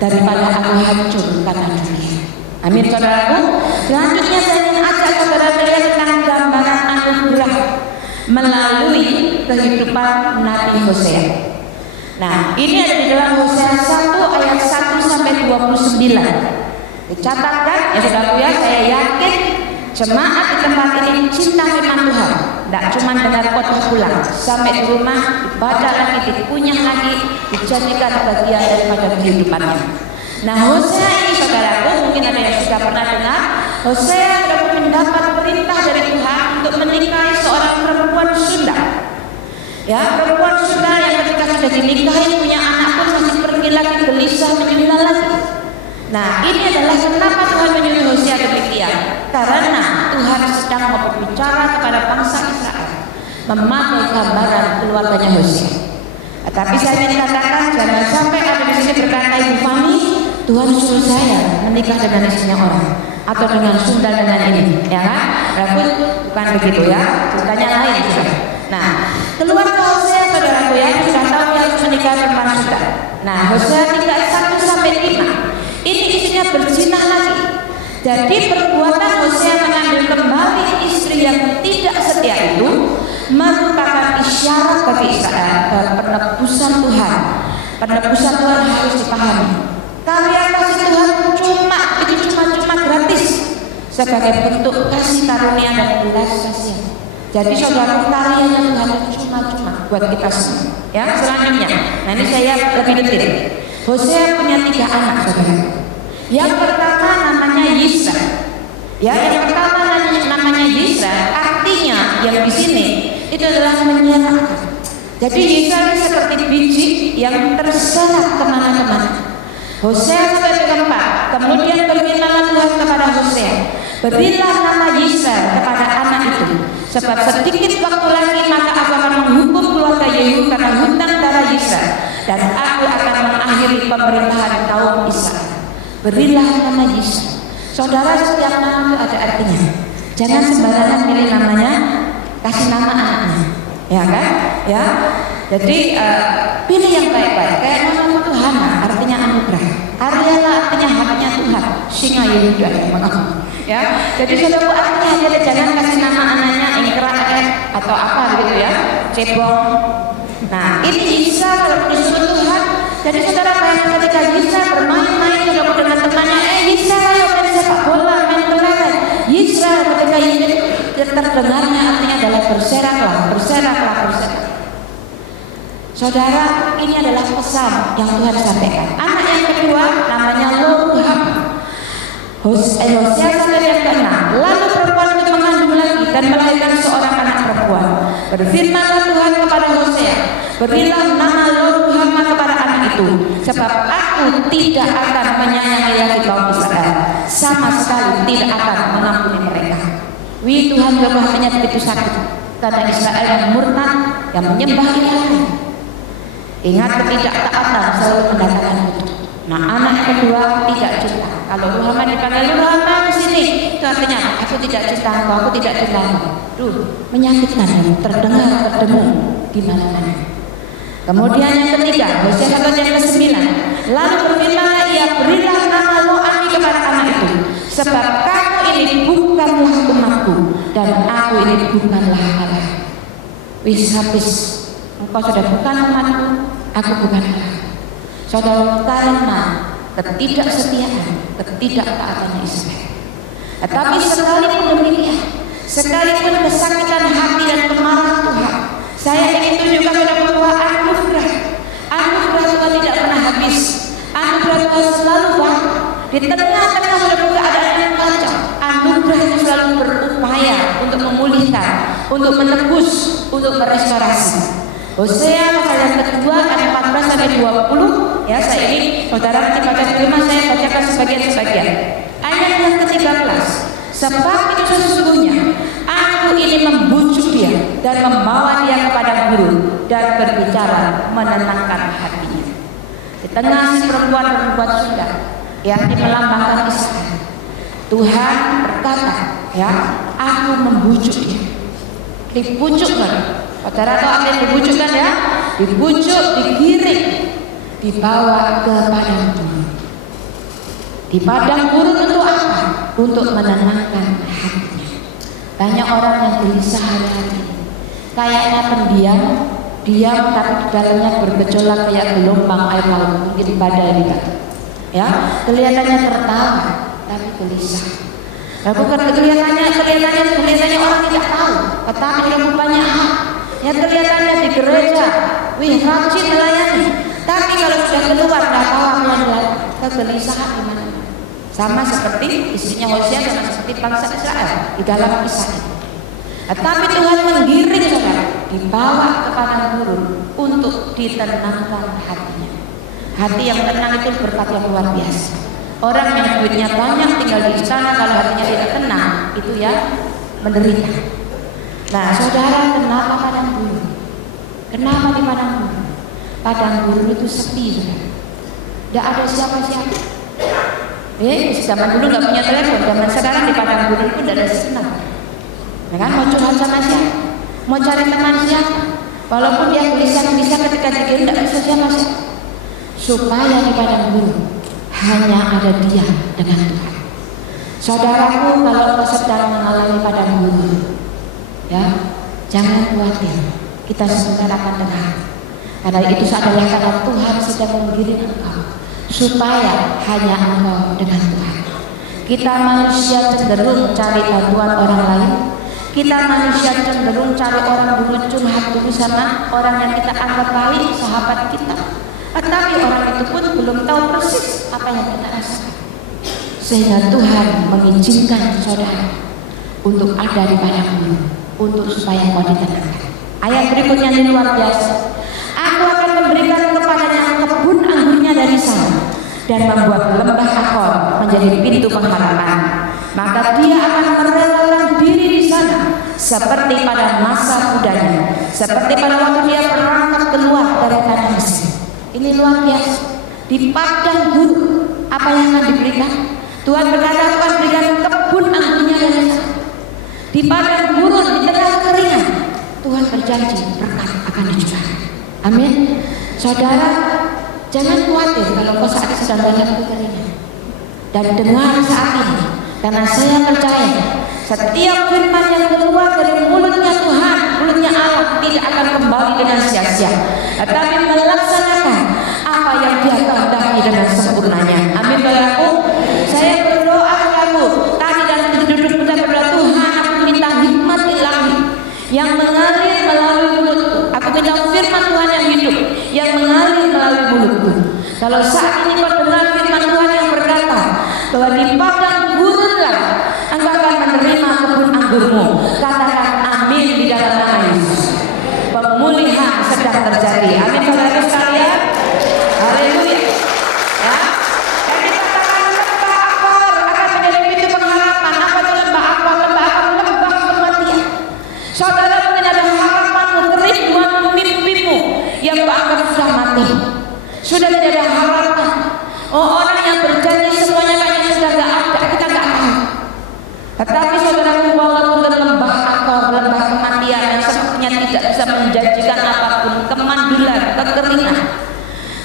daripada aku hancur karena dunia. Amin, saudaraku. Selanjutnya saya ingin ajak saudara melihat tentang gambaran anugerah melalui kehidupan Nabi Hosea. Nah, ini ada di dalam Hosea 1 ayat 1 sampai 29. Dicatatkan ya saudaraku ya, saya yakin jemaat di tempat ini cinta firman Tuhan. Tidak cuma dengar khotbah pulang, sampai di rumah dibaca lagi, dikunyah lagi, dijadikan bagian daripada kehidupannya. Nah, Hosea ini saudaraku, mungkin ada yang sudah pernah dengar, Hosea mendapat perintah dari Tuhan untuk menikahi seorang perempuan Sunda. Ya, perempuan Sunda yang ketika sudah dinikahi punya anak pun masih pergi lagi gelisah menyunda lagi. Nah, ini adalah kenapa Tuhan menyuruh Hosea demikian. Karena Tuhan sedang berbicara kepada bangsa Israel memakai gambaran keluarganya Hosea. Tetapi saya ingin katakan, jangan sampai ada di sini berkata, Ibu Fani, Tuhan suruh saya menikah dengan istrinya orang atau dengan Sunda dengan ini, ya kan? Bukan begitu ya, ceritanya lain juga. Nah, keluarga Hosea saudaraku ya, sudah tahu dia harus menikah dengan Sunda. Nah, Hosea 3 1 sampai 5. Ini istrinya berzinah lagi. Jadi perbuatan Hosea mengambil kembali istri yang tidak setia itu merupakan isyarat bagi Israel bahwa penebusan Tuhan harus dipahami. Karya kasih Tuhan cuma gratis sebagai bentuk kasih karunia dan belas kasihan. Jadi saudara, karyanya Tuhan cuma buat kita semua. Ya, selanjutnya. Nah, ini saya lebih detail. Hosea punya 3 anak saudara. Yang pertama namanya Yisra. Ya, yang pertama namanya Yisra, artinya yang di sini itu adalah menyenangkan. Jadi Yisrael seperti biji yang terserak kemana-mana. Hosea 1:4. Kemudian berfirmanlah Tuhan kepada Hosea, berilah nama Yisrael kepada anak itu, sebab sedikit waktu lagi maka aku akan menghukum keluarga Yehu karena hutang darah Yisrael, dan aku akan mengakhiri pemerintahan kaum Israel. Berilah nama Yisrael. Saudara, setiap nama itu ada artinya. Jangan sembarangan milih namanya, kasih nama anaknya, ya kan? Ya. Jadi pilih yang baik-baik. Kayak nama itu Hana, artinya anugerah. Ariela artinya hatinya Tuhan. Singa Yehuda, ya. Jadi saudara, artinya jadi jangan kasih nama anaknya Ingkra atau apa gitu ya, cebong. Nah, ini Isa kalau disebut Tuhan. Jadi saudara, bayangkan ketika Isa bermain-main dengan temannya, Isa ayo main sepak bola, main kelereng. Isa ketika ini terdengarnya artinya adalah berseraklah. Saudara, ini adalah pesan yang Tuhan sampaikan. Anak yang kedua namanya Loruham. Hosea 1:6. Lalu perempuan itu mengandung lagi dan melahirkan seorang anak perempuan. Berfirmanlah Tuhan kepada Hosea, berilah nama Loruham kepada anak itu, sebab aku tidak akan menyayangi lagi kaum Israel, sama sekali tidak akan mengampuni mereka. Tuhan Tuhan begitu sakit karena Israel yang murtad, yang menyembah ilahi. Ingat, ketidaktaatan selalu mendatangkan itu. Nah, anak kedua tidak cinta. Kalau Ruhama dipanggil Ruhama ke sini, itu artinya aku tidak cinta engkau, aku tidak cinta engkau. Menyakitkan, terdengar, terdengung di mana-mana. Kemudian yang ketiga, Hosea 1:9. Lalu berfirmanlah ia, berilah nama Lo-ami kepada anak itu, sebab kamu ini bukanlah umatku dan aku ini bukanlah Allah. Habis. Engkau sudah bukan umatku, aku bukan Allah. Saudara, karena ketidaksetiaan, ketidaktaatan Israel. Tetapi sekalipun demikian, sekalipun kesakitan hati dan kemarahan Tuhan, saya ingin tunjukkan kepada bahwa anugerah Tuhan tidak pernah habis. Anugerah Tuhan selalu baik. Di tengah-tengah keadaan yang kacau, anugerah itu selalu berupaya untuk memulihkan, untuk menebus, untuk merestorasi. Hosea pasal yang kedua ayat 14-20, ya, saya ini saudara nanti baca di rumah, saya bacakan sebagian. Ayat yang ke-13, sebab itu sesungguhnya aku ini membujuk dia dan membawa dia kepada gurun dan berbicara menenangkan hatinya. Di tengah si perempuan berbuat sudah, ya, melambangkan Israel, Tuhan berkata, ya, aku membujuk dia. Dibujuk kan? Saudara tahu apa yang dibujuk kan, ya? Dibujuk, digiring, dibawa ke padang gurun. Di padang gurun untuk apa? Untuk menenangkan hatinya. Banyak orang yang gelisah hari-hari, kayaknya pendiam, diam tapi di dalamnya bergejolak kayak gelombang air laut, mungkin badai di batu. Ya, kelihatannya tertawa tapi gelisah. Lalu kelihatannya orang tidak tahu, tetapi rupanya ya kelihatannya di gereja, rajin melayani, tapi kalau sudah keluar nggak tahu apa yang dilakukan, kegelisahan di mana. Sama seperti istrinya Hosea, sama seperti bangsa Israel di dalam kisah ini. Tetapi Tuhan menggiring saudara, dibawa ke padang gurun untuk ditenangkan hatinya. Hati yang tenang itu berkat yang luar biasa. Orang yang duitnya banyak tinggal di istana, kalau hatinya tidak tenang, itu ya menderita. Nah, saudara, kenapa padang gurun? Kenapa di padang gurun? Padang gurun itu sepi, saudara. Tidak ada siapa-siapa. Zaman dulu nggak punya telepon, zaman sekarang di padang gurun itu tidak ada senang. Ya kan, mau curhat sama siapa? Mau cari teman siapa? Walaupun dia gelisah-gelisah ketika dia tidak bisa siapa. Supaya di padang gurun hanya ada dia dengan Tuhan. Saudaraku, kalau sedang mengalami padang gurun, ya, jangan khawatir, kita sebentar akan dengar. Karena itu adalah karena Tuhan sedang menggiring engkau, supaya hanya engkau dengan Tuhan. Kita manusia cenderung cari bantuan orang lain. Kita manusia cenderung cari orang dulu, curhat dulu sama orang yang kita anggap baik, sahabat kita. Tetapi orang itu pun belum tahu persis apa yang kita rasakan. Sehingga Tuhan mengizinkan saudara untuk ada di padang gurun, untuk supaya kau ditenangkan. Ayat berikutnya ini luar biasa. Aku akan memberikan kepadanya kebun anggurnya dari sana dan membuat lembah Akor menjadi pintu pengharapan. Maka dia akan merelakan diri di sana seperti pada masa mudanya, seperti pada waktu dia berangkat keluar dari tanah Mesir. Ini luar biasa. Di padang gurun apa yang akan diberikan? Tuhan berkata akan berikan kebun anggurnya dari sana. Di padang gurun, di tengah keringan, Tuhan berjanji berkat akan dicurahkan. Amin. Saudara, jangan khawatir kalau kau saat ini sedang dalam kekeringan. Dan dengar saat ini, karena saya percaya setiap firman yang keluar dari mulutnya Tuhan, mulutnya Allah tidak akan kembali dengan sia-sia, tetapi melaksanakan apa yang Dia kehendaki dengan sempurnanya. Amin, saudaraku. Saya berdoa kamu tadi dan duduk berdoa, Tuhan, aku minta hikmat ilahi yang mengalir melalui mulutku. Aku minta firman Tuhan yang hidup yang mengalir melalui mulutku. Kalau saat ini kau dengar firman Tuhan yang berkata bahwa di padang gurunlah engkau akan menerima kebun anggurmu, katakan amin di dalam nama Yesus. Pemulihan sedang terjadi. Amin, saudara sekalian. Haleluya. Ya. Dan dikatakan lembah Akor akan menjadi pintu pengharapan. Apa itu lembah Akor? Lembah Akor, lembah kematian. Saudara mungkin ada harapanmu, kerinduanmu, mimpimu yang bahkan sudah mati. Sudah tidak ada harapan. Oh, orang yang berjanji semuanya kayaknya sudah tidak ada, kita tidak tahu. Tetapi saudaraku, walaupun lembah Akor, lembah kematian yang sepertinya tidak bisa menjanjikan apapun, kemandulan, kekeringan,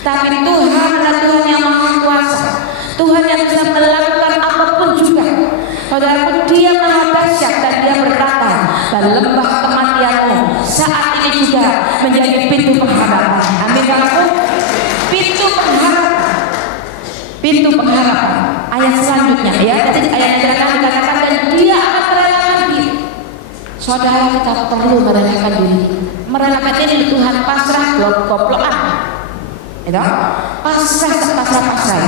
tapi Tuhan adalah Tuhan yang maha kuasa, Tuhan yang bisa melakukan apapun juga. Saudaraku, Dia maha dahsyat dan Dia berkata bahwa lembah kematianmu saat ini juga menjadi pintu pengharapan. Amin, saudaraku. Pintu pengharapan. Pintu pengharapan. Ayat selanjutnya ya, jadi ayat yang dikatakan dan Dia akan merelakan diri. Saudara, kita perlu merelakan diri. Merelakan diri Tuhan, pasrah, goplokan. Itu pasrah.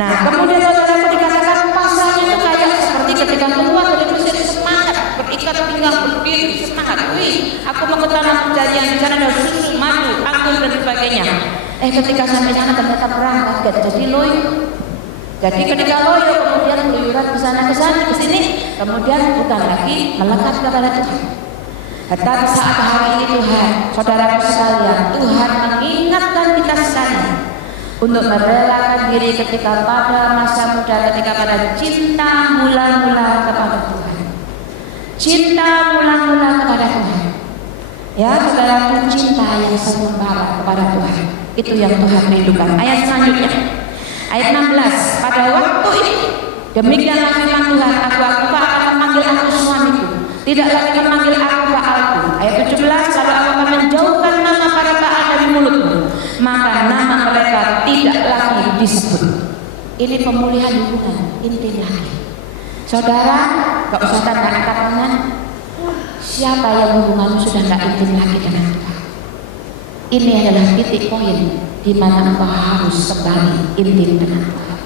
Nah, kemudian saudaraku dikatakan pasrahnya itu kayak seperti ketika keluar dari Mesir, semangat, berikat pinggang, berdiri, semangat. Wih, aku mau ke tanah perjanjian, di sana ada susu, madu, anggur dan sebagainya. Ketika sampai sana ternyata perang kaget, jadi loyo. Jadi ketika loyo kemudian keluyuran ke sana ke sini, kemudian bukan lagi melekat kepada Tuhan. Tetapi saat hari ini Tuhan, saudaraku sekalian, Tuhan mengingatkan kita sekalian untuk merelakan diri ketika pada masa muda, ketika pada cinta mula-mula kepada Tuhan. Cinta mula-mula kepada Tuhan. Ya, saudaraku, cinta yang sembara kepada Tuhan. Itu yang Tuhan rindukan. Ayat selanjutnya, ayat 16. Pada waktu itu, demikianlah firman Tuhan, aku akan memanggil aku suamiku, tidak lagi memanggil aku Baalku. Ayat 17, lalu aku akan menjauhkan nama para Baal dari mulutmu, maka nama mereka tidak lagi disebut. Ini pemulihan hubungan intim lagi. Saudara, gak usah tanda tangan. Siapa yang hubunganmu sudah gak intim lagi dengan Tuhan? Ini adalah titik poin di mana engkau harus kembali intim dengan Tuhan.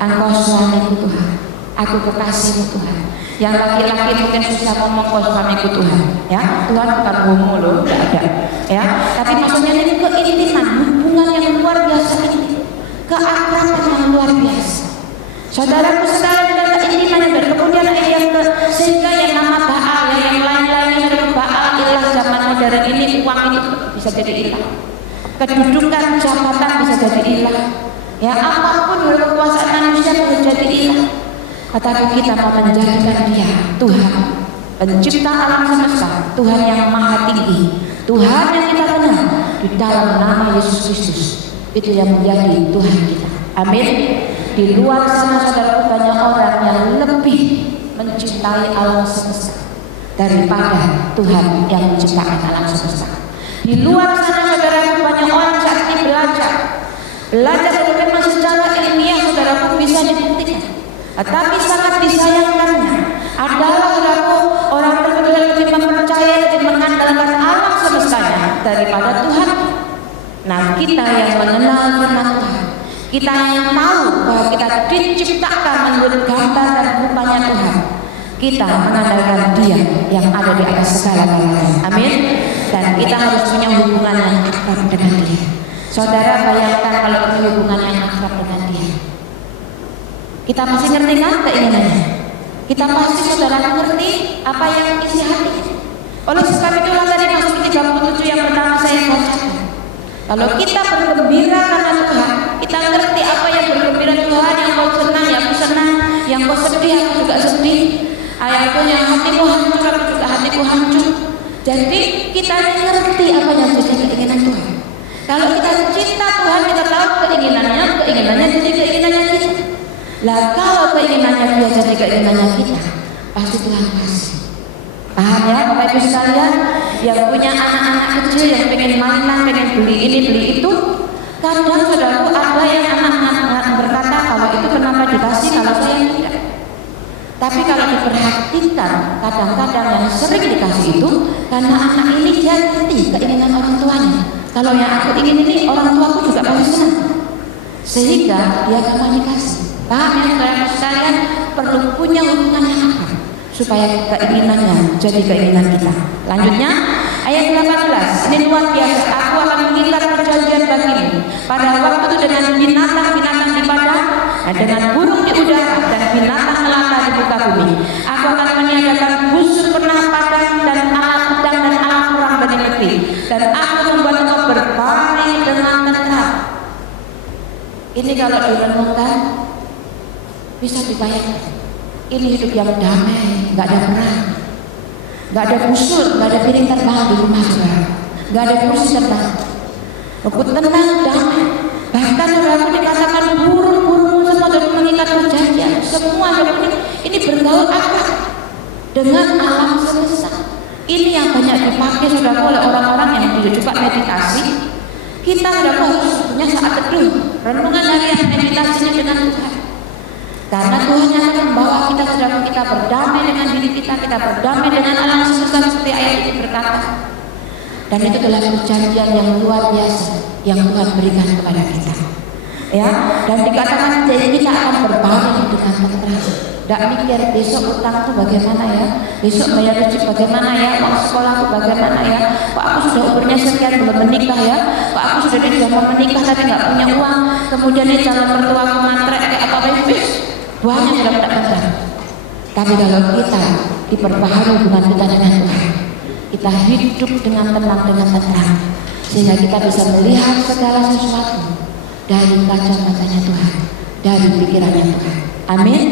Engkau suamiku Tuhan, aku kekasihmu Tuhan. Yang laki-laki mungkin susah ngomong kau suamiku Tuhan, ya Tuhan bukan homo loh, tidak ada, ya. Tapi maksudnya ini keintiman, hubungan yang luar biasa ini, keakraban yang luar biasa. Saudaraku sekalian dalam keintiman dan kemudian yang sehingga yang nama Baal, yang lain-lainnya dari Baal ilah zaman modern ini, uang itu bisa jadi ilah, kedudukan jabatan bisa jadi ilah, ya apapun dari kekuasaan manusia bisa jadi ilah. Tetapi kita mau menjadikan Dia Tuhan, pencipta alam semesta, Tuhan yang maha tinggi, Tuhan yang kita kenal di dalam nama Yesus Kristus. Itu yang menjadi Tuhan kita. Amin. Di luar sana saudara, banyak orang yang lebih mencintai alam semesta daripada Tuhan yang menciptakan alam semesta. Di luar sana saudara, banyak orang saat ini belajar dan memang secara ilmiah saudaraku bisa dibuktikan. Tetapi sangat disayangkannya adalah saudaraku, orang tertentu yang lebih mempercayai dan mengandalkan alam semestanya daripada Tuhan. Nah, kita yang mengenal firman Tuhan, kita yang tahu bahwa kita diciptakan menurut gambar dan rupanya Tuhan, kita mengandalkan Dia yang ada di atas segala-galanya. Amin. Dan kita harus punya hubungan yang akrab dengan Dia. Saudara bayangkan kalau punya hubungan yang akrab dengan Dia, kita masih ngerti kan keinginannya? Kita pasti saudara mengerti apa yang isi hati. Oleh sebab itulah tadi masuk 37 yang pertama saya bacakan. Kalau kita bergembira karena Tuhan, kita ngerti apa yang bergembira Tuhan, yang kau senang, ya aku senang, yang kau sedih, aku juga sedih. Ayatku yang hatimu hancur, aku juga hatiku hancur. Jadi kita ngerti apa yang jadi keinginan Tuhan. Kalau kita cinta Tuhan, kita tahu keinginannya jadi keinginannya kita. Lah kalau keinginannya Dia jadi keinginannya kita, pasti Tuhan kasih. Paham ya Bapak Ibu sekalian? Yang punya anak-anak kecil yang pengen mainan, pengen beli ini beli itu, kadang saudaraku ada yang anak-anak berkata kalau itu kenapa dikasih kalau saya tidak. Tapi kalau diperhatikan, kadang-kadang yang sering dikasih itu karena anak ini dia ngerti keinginan orang tuanya. Kalau yang aku ingin ini orang tuaku juga pasti senang, sehingga dia akan dikasih. Paham ya saudara sekalian? Perlu punya hubungan yang akrab supaya keinginannya jadi keinginan kita. Lanjutnya ayat 18, ini luar biasa. Aku akan mengikat perjanjian bagimu pada waktu itu dengan binatang-binatang di padang, dengan burung di udara dan binatang melata di muka bumi. Aku akan meniadakan busur pernah padang dan alat pedang dan alat perang bagi negeri, dan aku membuat engkau berbaring dengan tentram. Ini kalau direnungkan bisa dibayangkan. Ini hidup yang damai, nggak ada perang, nggak ada busur, nggak ada piring terbang di rumah saudara, nggak ada kursi terbang, rumput tenang, damai. Bahkan saudara dikatakan burung-burung semua sudah mengikat perjanjian, semua ini bergaul akrab dengan alam semesta. Ini yang banyak dipakai saudara oleh orang-orang yang juga meditasi. Kita saudara harus punya saat teduh, renungan harian, meditasinya dengan Tuhan. Karena Tuhan yang akan membawa kita saudara, kita berdamai dengan diri kita berdamai dengan alam semesta seperti ayat ini berkata. Dan itu adalah perjanjian yang luar biasa yang Tuhan berikan kepada kita. Ya, dan dikatakan jadi kita akan berbaring dengan tentram. Tidak mikir besok utang itu bagaimana ya, besok bayar listrik bagaimana ya, uang sekolahku bagaimana ya, kok aku sudah umurnya sekian belum menikah ya, kok aku sudah mau menikah tapi nggak punya uang, kemudian ini calon mertua aku matre kayak apa bebas. Tuhan yang tidak tentram. Tapi kalau kita diperbaharui hubungan kita dengan Tuhan, kita hidup dengan tenang, dengan tentram, sehingga kita bisa melihat segala sesuatu dari kacamatanya Tuhan, dari pikirannya Tuhan. Amin.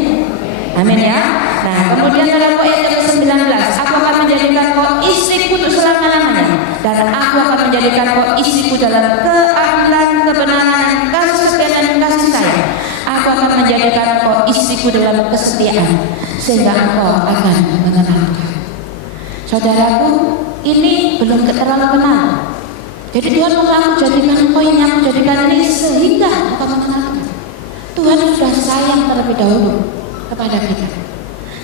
Amin ya. Nah kemudian dalam ayat ke-19, aku akan menjadikan kau istriku untuk selama-lamanya, dan aku akan menjadikan kau istriku dalam keadilan, kebenaran, kasih setia dan kasih sayang. Aku akan menjadikan kau istriku dalam kesetiaan, sehingga engkau akan mengenal Tuhan. Saudaraku, ini belum terlalu kenal. Jadi Tuhan mau aku jadikan kau ini, aku jadikan ini sehingga engkau mengenal Tuhan. Tuhan sudah sayang terlebih dahulu kepada kita.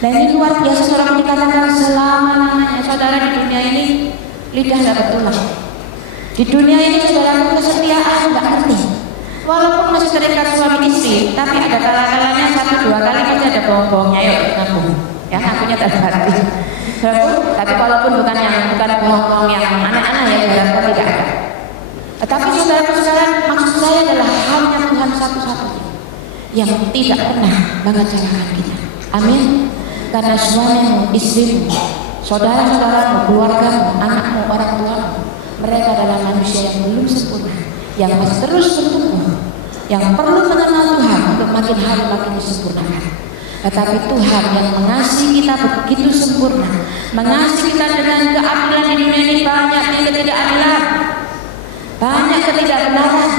Dan ini luar biasa, saudara dikatakan selama-lamanya. Saudara, di dunia ini lidah dapat tulang. Di dunia ini saudara kesetiaan nggak ngerti. Walaupun masih terikat suami istri, tapi ada kalanya 1-2 kali pasti ada bohong-bohongnya, yuk ngaku. Ya ngakunya tak hati. Tapi walaupun bukan bohong-bohong yang aneh-aneh ya, saudara, tidak ada. Tetapi saudara-saudara, maksud saya adalah hanya Tuhan satu-satunya yang tidak pernah mengecewakan kita. Amin. Karena suamimu, istrimu, saudara-saudaramu, keluargamu, anakmu, orang tuamu, mereka adalah manusia yang belum sempurna, yang masih terus bertumbuh, yang perlu mengenal Tuhan untuk makin hari makin disempurnakan. Tetapi Tuhan yang mengasihi kita begitu sempurna, mengasihi kita dengan keadilan. Di dunia ini banyak ketidakadilan, banyak ketidakbenaran.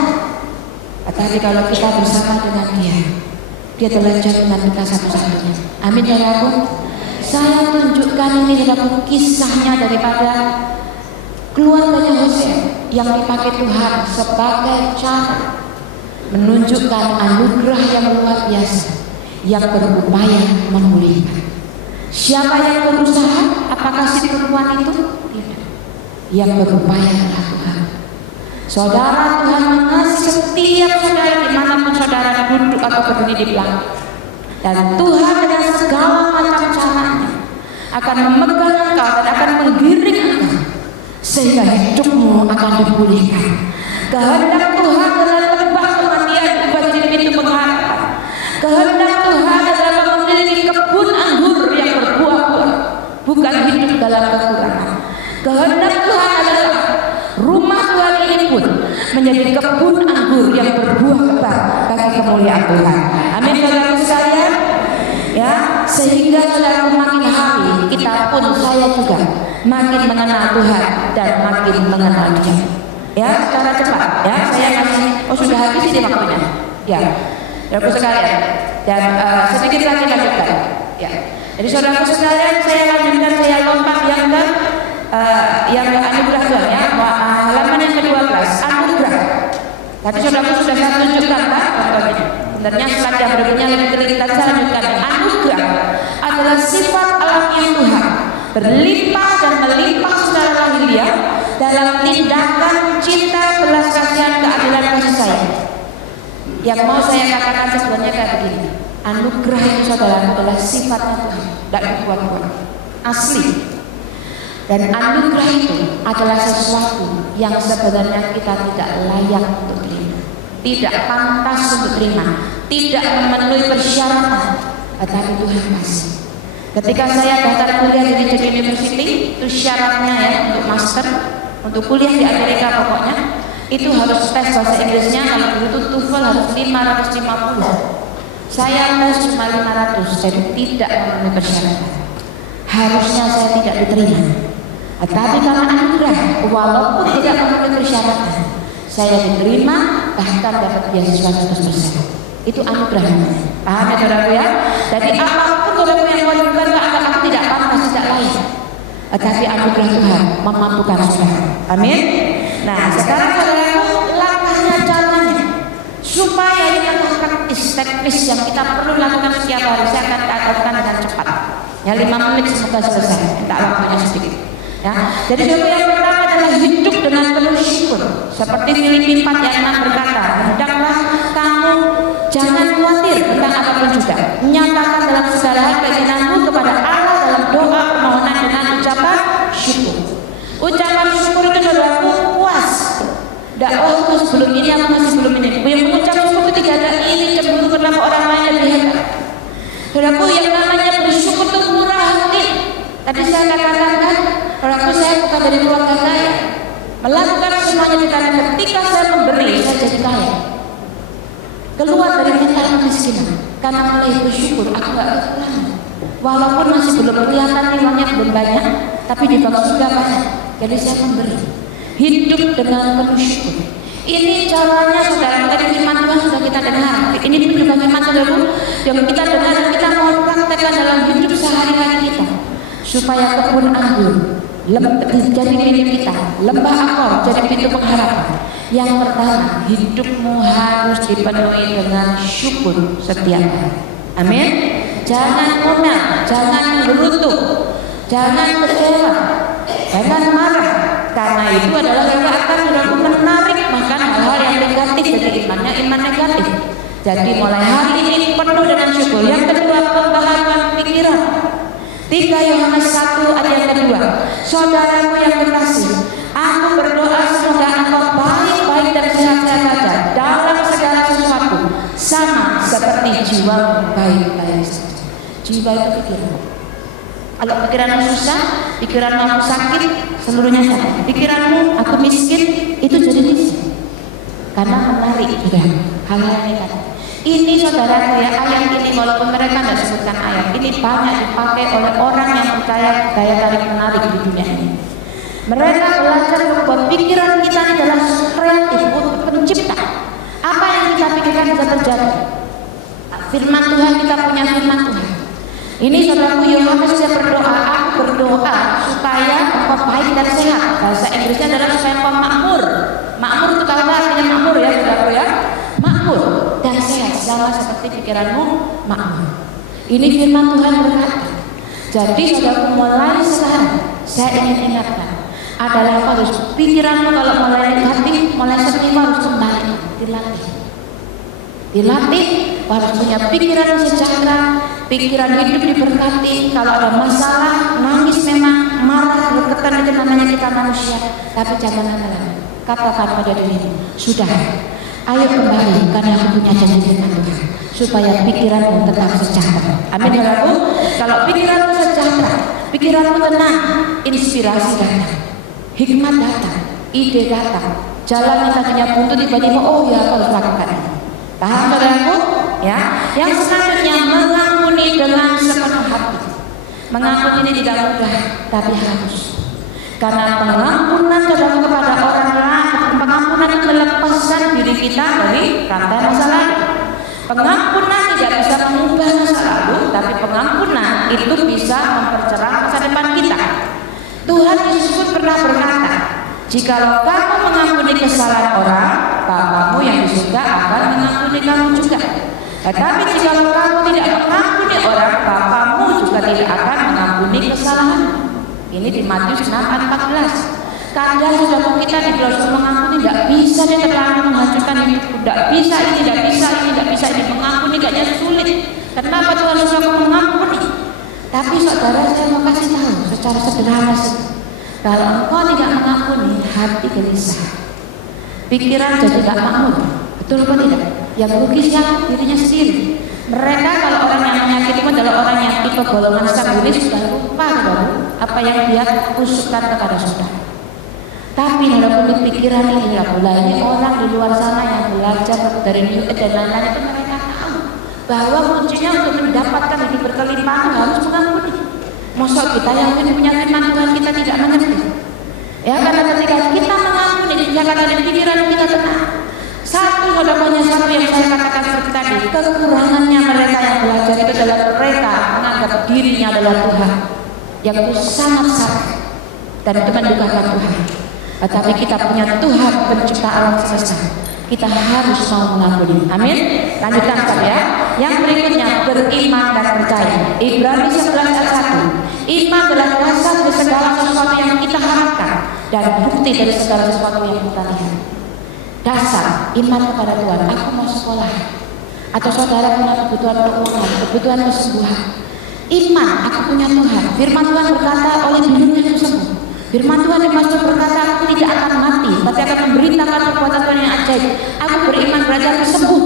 Tetapi kalau kita bersama dengan Dia telah jaminan kita satu-satunya. Amin saudaraku. Saya tunjukkan ini saudaraku kisahnya daripada keluarganya Hosea yang dipakai Tuhan sebagai cara menunjukkan anugerah yang luar biasa yang berupaya memulihkan. Siapa yang berusaha? Apakah si perempuan itu? Tidak. Yang berupaya adalah Tuhan. Saudara, Tuhan mengasihi setiap saudara dimanapun saudara duduk atau berdiri di belakang. Dan Tuhan dengan segala macam caranya akan memegang engkau dan akan menggiring engkau sehingga hidupmu akan dipulihkan. Kehendak Tuhan adalah lembah kematian ubah jadi pintu pengharapan. Kehendak Tuhan adalah memiliki kebun anggur yang berbuah-buah, bukan hidup dalam kekurangan. Kehendak Tuhan adalah rumah Tuhan ini pun menjadi kebun anggur yang berbuah lebat bagi kemuliaan Tuhan. Amin, saudara sekalian. Ya, sehingga saudara makin hari kita pun, saya juga makin mengenal Tuhan dan makin mengenal Dia. Ya, secara cepat. Ya, saya masih sudah habis ini waktunya. Ya, saudara sekalian. Dan sedikit lagi lanjutkan. Ya. Jadi saudara sekalian, saya lanjutkan, saya lompat yang anugerah Tuhan ya. Halaman yang ke-12, anugerah. Tadi saudara sudah saya tunjukkan Pak contohnya. Sebenarnya slide yang berikutnya lebih terlihat, saya lanjutkan. Anugerah adalah sifat alamiah Tuhan, berlimpah dan melimpah secara lahiriah dalam tindakan cinta, belas kasihan, keadilan, kasih sayang. Yang mau saya katakan sebenarnya kayak begini. Anugerah itu saudara adalah sifatnya Tuhan, tidak dibuat-buat, asli. Dan anugerah itu adalah sesuatu yang sebenarnya kita tidak layak untuk terima, tidak pantas untuk terima, tidak memenuhi persyaratan, tetapi Tuhan kasih. Ketika saya daftar kuliah di Richard University, itu syaratnya ya untuk master, untuk kuliah di Amerika pokoknya, itu harus tes bahasa Inggrisnya, kalau itu TOEFL harus 550. Saya tes cuma 500, jadi tidak memenuhi persyaratan. Harusnya saya tidak diterima. Tetapi karena anugerah, walaupun tidak memenuhi persyaratan, saya diterima, bahkan dapat beasiswa 100%. Itu anugerah. Paham ya saudara ya? Jadi apapun saudara yang melakukan aku tidak pantas, tidak layak. Tetapi anugerah Tuhan memampukan saudara. Amin. Nah, sekarang saudara, langkahnya, caranya supaya ini adalah teknis yang kita perlu lakukan setiap hari. Saya akan lakukan dengan cepat. Ya, 5 menit semoga selesai. Tak waktunya sedikit. Ya, jadi yang pertama adalah hidup dengan penuh syukur. Seperti Filipi 4 ayat 6 berkata, hendaklah kamu jangan khawatir tentang apapun juga. Nyatakan dalam segala hal keinginanmu kepada Allah dalam doa permohonan dengan ucapan syukur. Ucapan syukur itu saudaraku puas. Tidak, aku sebelum ini, aku masih belum ini. Yang mengucap syukur itu tidak ada ini cemburu kenapa orang lain lebih hebat. Saudaraku, yang namanya bersyukur itu murah hati. Tadi saya katakan kan, saudaraku, saya bukan dari keluarga kaya. Melakukan semuanya karena ketika saya memberi, saya jadi kaya. Keluar dari mental kemiskinan karena mulai bersyukur, aku gak kekurangan. Walaupun masih belum kelihatan uangnya belum banyak, tapi di bawah sudah banyak. Jadi saya memberi. Hidup dengan penuh syukur. Ini caranya saudara, tadi firman Tuhan sudah kita dengar. Ini pun juga firman saudara yang kita dengar dan kita mau praktekkan dalam hidup sehari-hari kita, supaya kebun anggur jadi milik kita, lembah akor jadi pintu pengharapan. Yang pertama, hidupmu harus dipenuhi dengan syukur setiap hari. Amin. Jangan ngomel, jangan gerutu, jangan kecewa, jangan marah. Karena itu adalah yang akan menarik bahkan hal-hal yang negatif dari imannya, iman negatif. Jadi mulai hari ini penuh dengan syukur. Yang kedua, pembaharuan pikiran. 3 Yohanes 1 ayat yang kedua. Saudaraku yang kekasih, aku berdoa semoga engkau baik-baik dan sehat-sehat saja dalam segala sesuatu, sama seperti jiwa baik-baik saja. Jiwa itu pikiran. Kalau pikiranmu susah, pikiranmu aku sakit, seluruhnya sakit. Pikiranmu aku miskin, itu jadi miskin. Karena menarik juga hal-hal negatif. Ini saudara ya, ayat ini walaupun mereka tidak sebutkan ayat, ini banyak dipakai oleh orang yang percaya daya tarik menarik di dunia ini. Mereka belajar membuat pikiran kita adalah kreatif untuk pencipta. Apa yang kita pikirkan bisa terjadi. Firman Tuhan, kita punya firman Tuhan. Ini saudaraku, Yohanes dia berdoa, aku berdoa supaya engkau baik dan sehat. Bahasa Inggrisnya adalah supaya engkau makmur. Makmur itu kalau artinya makmur ya saudaraku ya. Makmur dan sehat sama seperti pikiranmu makmur. Ini firman Tuhan berkata. Jadi saudaraku, mulai sekarang saya ingin ingatkan adalah harus pikiranmu kalau mulai negatif, mulai sedih harus kembali dilatih. Dilatih harus punya pikiran sejahtera, pikiran hidup diberkati. Kalau ada masalah, nangis memang, marah, berketan, itu namanya kita manusia. Tapi jangan katakan pada dirimu, sudah, ayo kembali karena aku punya janji dengan Tuhan, supaya pikiranmu tetap sejahtera. Amin saudaraku. Kalau pikiranmu sejahtera, pikiranmu tenang, inspirasi datang, hikmat datang, ide datang, jalan yang tadinya buntu tiba-tiba, oh ya, aku harus lakukan ini. Paham saudaraku? Ya. Yang selanjutnya, mengampuni dengan sepenuh hati. Mengampuni ini tidak mudah, tapi harus. Karena pengampunan saudara kepada orang lain, pengampunan itu melepaskan diri kita dari rantai masa lalu. Pengampunan tidak bisa mengubah masa lalu, tapi pengampunan itu bisa mempercerah masa depan kita. Tuhan Yesus pun pernah berkata, jikalau kamu mengampuni kesalahan orang, Bapamu yang di surga akan mengampuni kamu juga. Tetapi jikalau kamu tidak mengampuni orang, Bapamu juga tidak akan mengampuni kesalahan. Ini di Matius 6:14. Kadang saudara kita di proses mengampuni tidak bisa, dia terlalu menghancurkan hidup, tidak bisa ini, tidak bisa ini, tidak bisa ini, mengampuni kayaknya sulit. Kenapa Tuhan suruh aku mengampuni? Tapi saudara, saya mau kasih tahu secara sederhana sih, kalau engkau tidak mengampuni, hati gelisah, pikiran jadi tidak makmur, betul apa tidak? Yang rugi siapa? Dirinya sendiri. Mereka kalau orang yang menyakitimu adalah orang yang tipe golongan sanguinis, sudah lupa apa yang dia usupkan kepada saudara. Tapi dalam pikiran ini ini orang di luar sana yang belajar dari New Age dan lain-lain itu mereka tahu bahwa kuncinya untuk mendapatkan hidup berkelimpahan harus mengampuni. Masa kita yang punya firman Tuhan kita tidak mengerti? Ya, karena ketika kita mengampuni, dijaga dari pikiran kita tenang. Satu yang saya katakan seperti tadi, kekurangannya mereka yang belajar itu adalah mereka menganggap dirinya adalah Tuhan, yang itu sangat salah dan itu mendukakan Tuhan. Tetapi kita punya Tuhan pencipta alam semesta, kita harus mau mengampuni. Amin. Lanjutkan saja. Yang berikutnya, beriman dan percaya. Ibrani 11:1. Iman adalah dasar dari segala sesuatu yang kita harapkan dan bukti dari segala sesuatu yang kita lihat. Dasar iman kepada Tuhan. Aku mau sekolah, atau saudara punya kebutuhan keuangan, kebutuhan kesembuhan. Iman, aku punya Tuhan. Firman Tuhan berkata, oleh minumnya aku sembuh. Firman Tuhan yang masuk berkata, aku tidak akan mati, tapi akan memberitakan perbuatan Tuhan yang ajaib. Aku beriman berarti aku sembuh.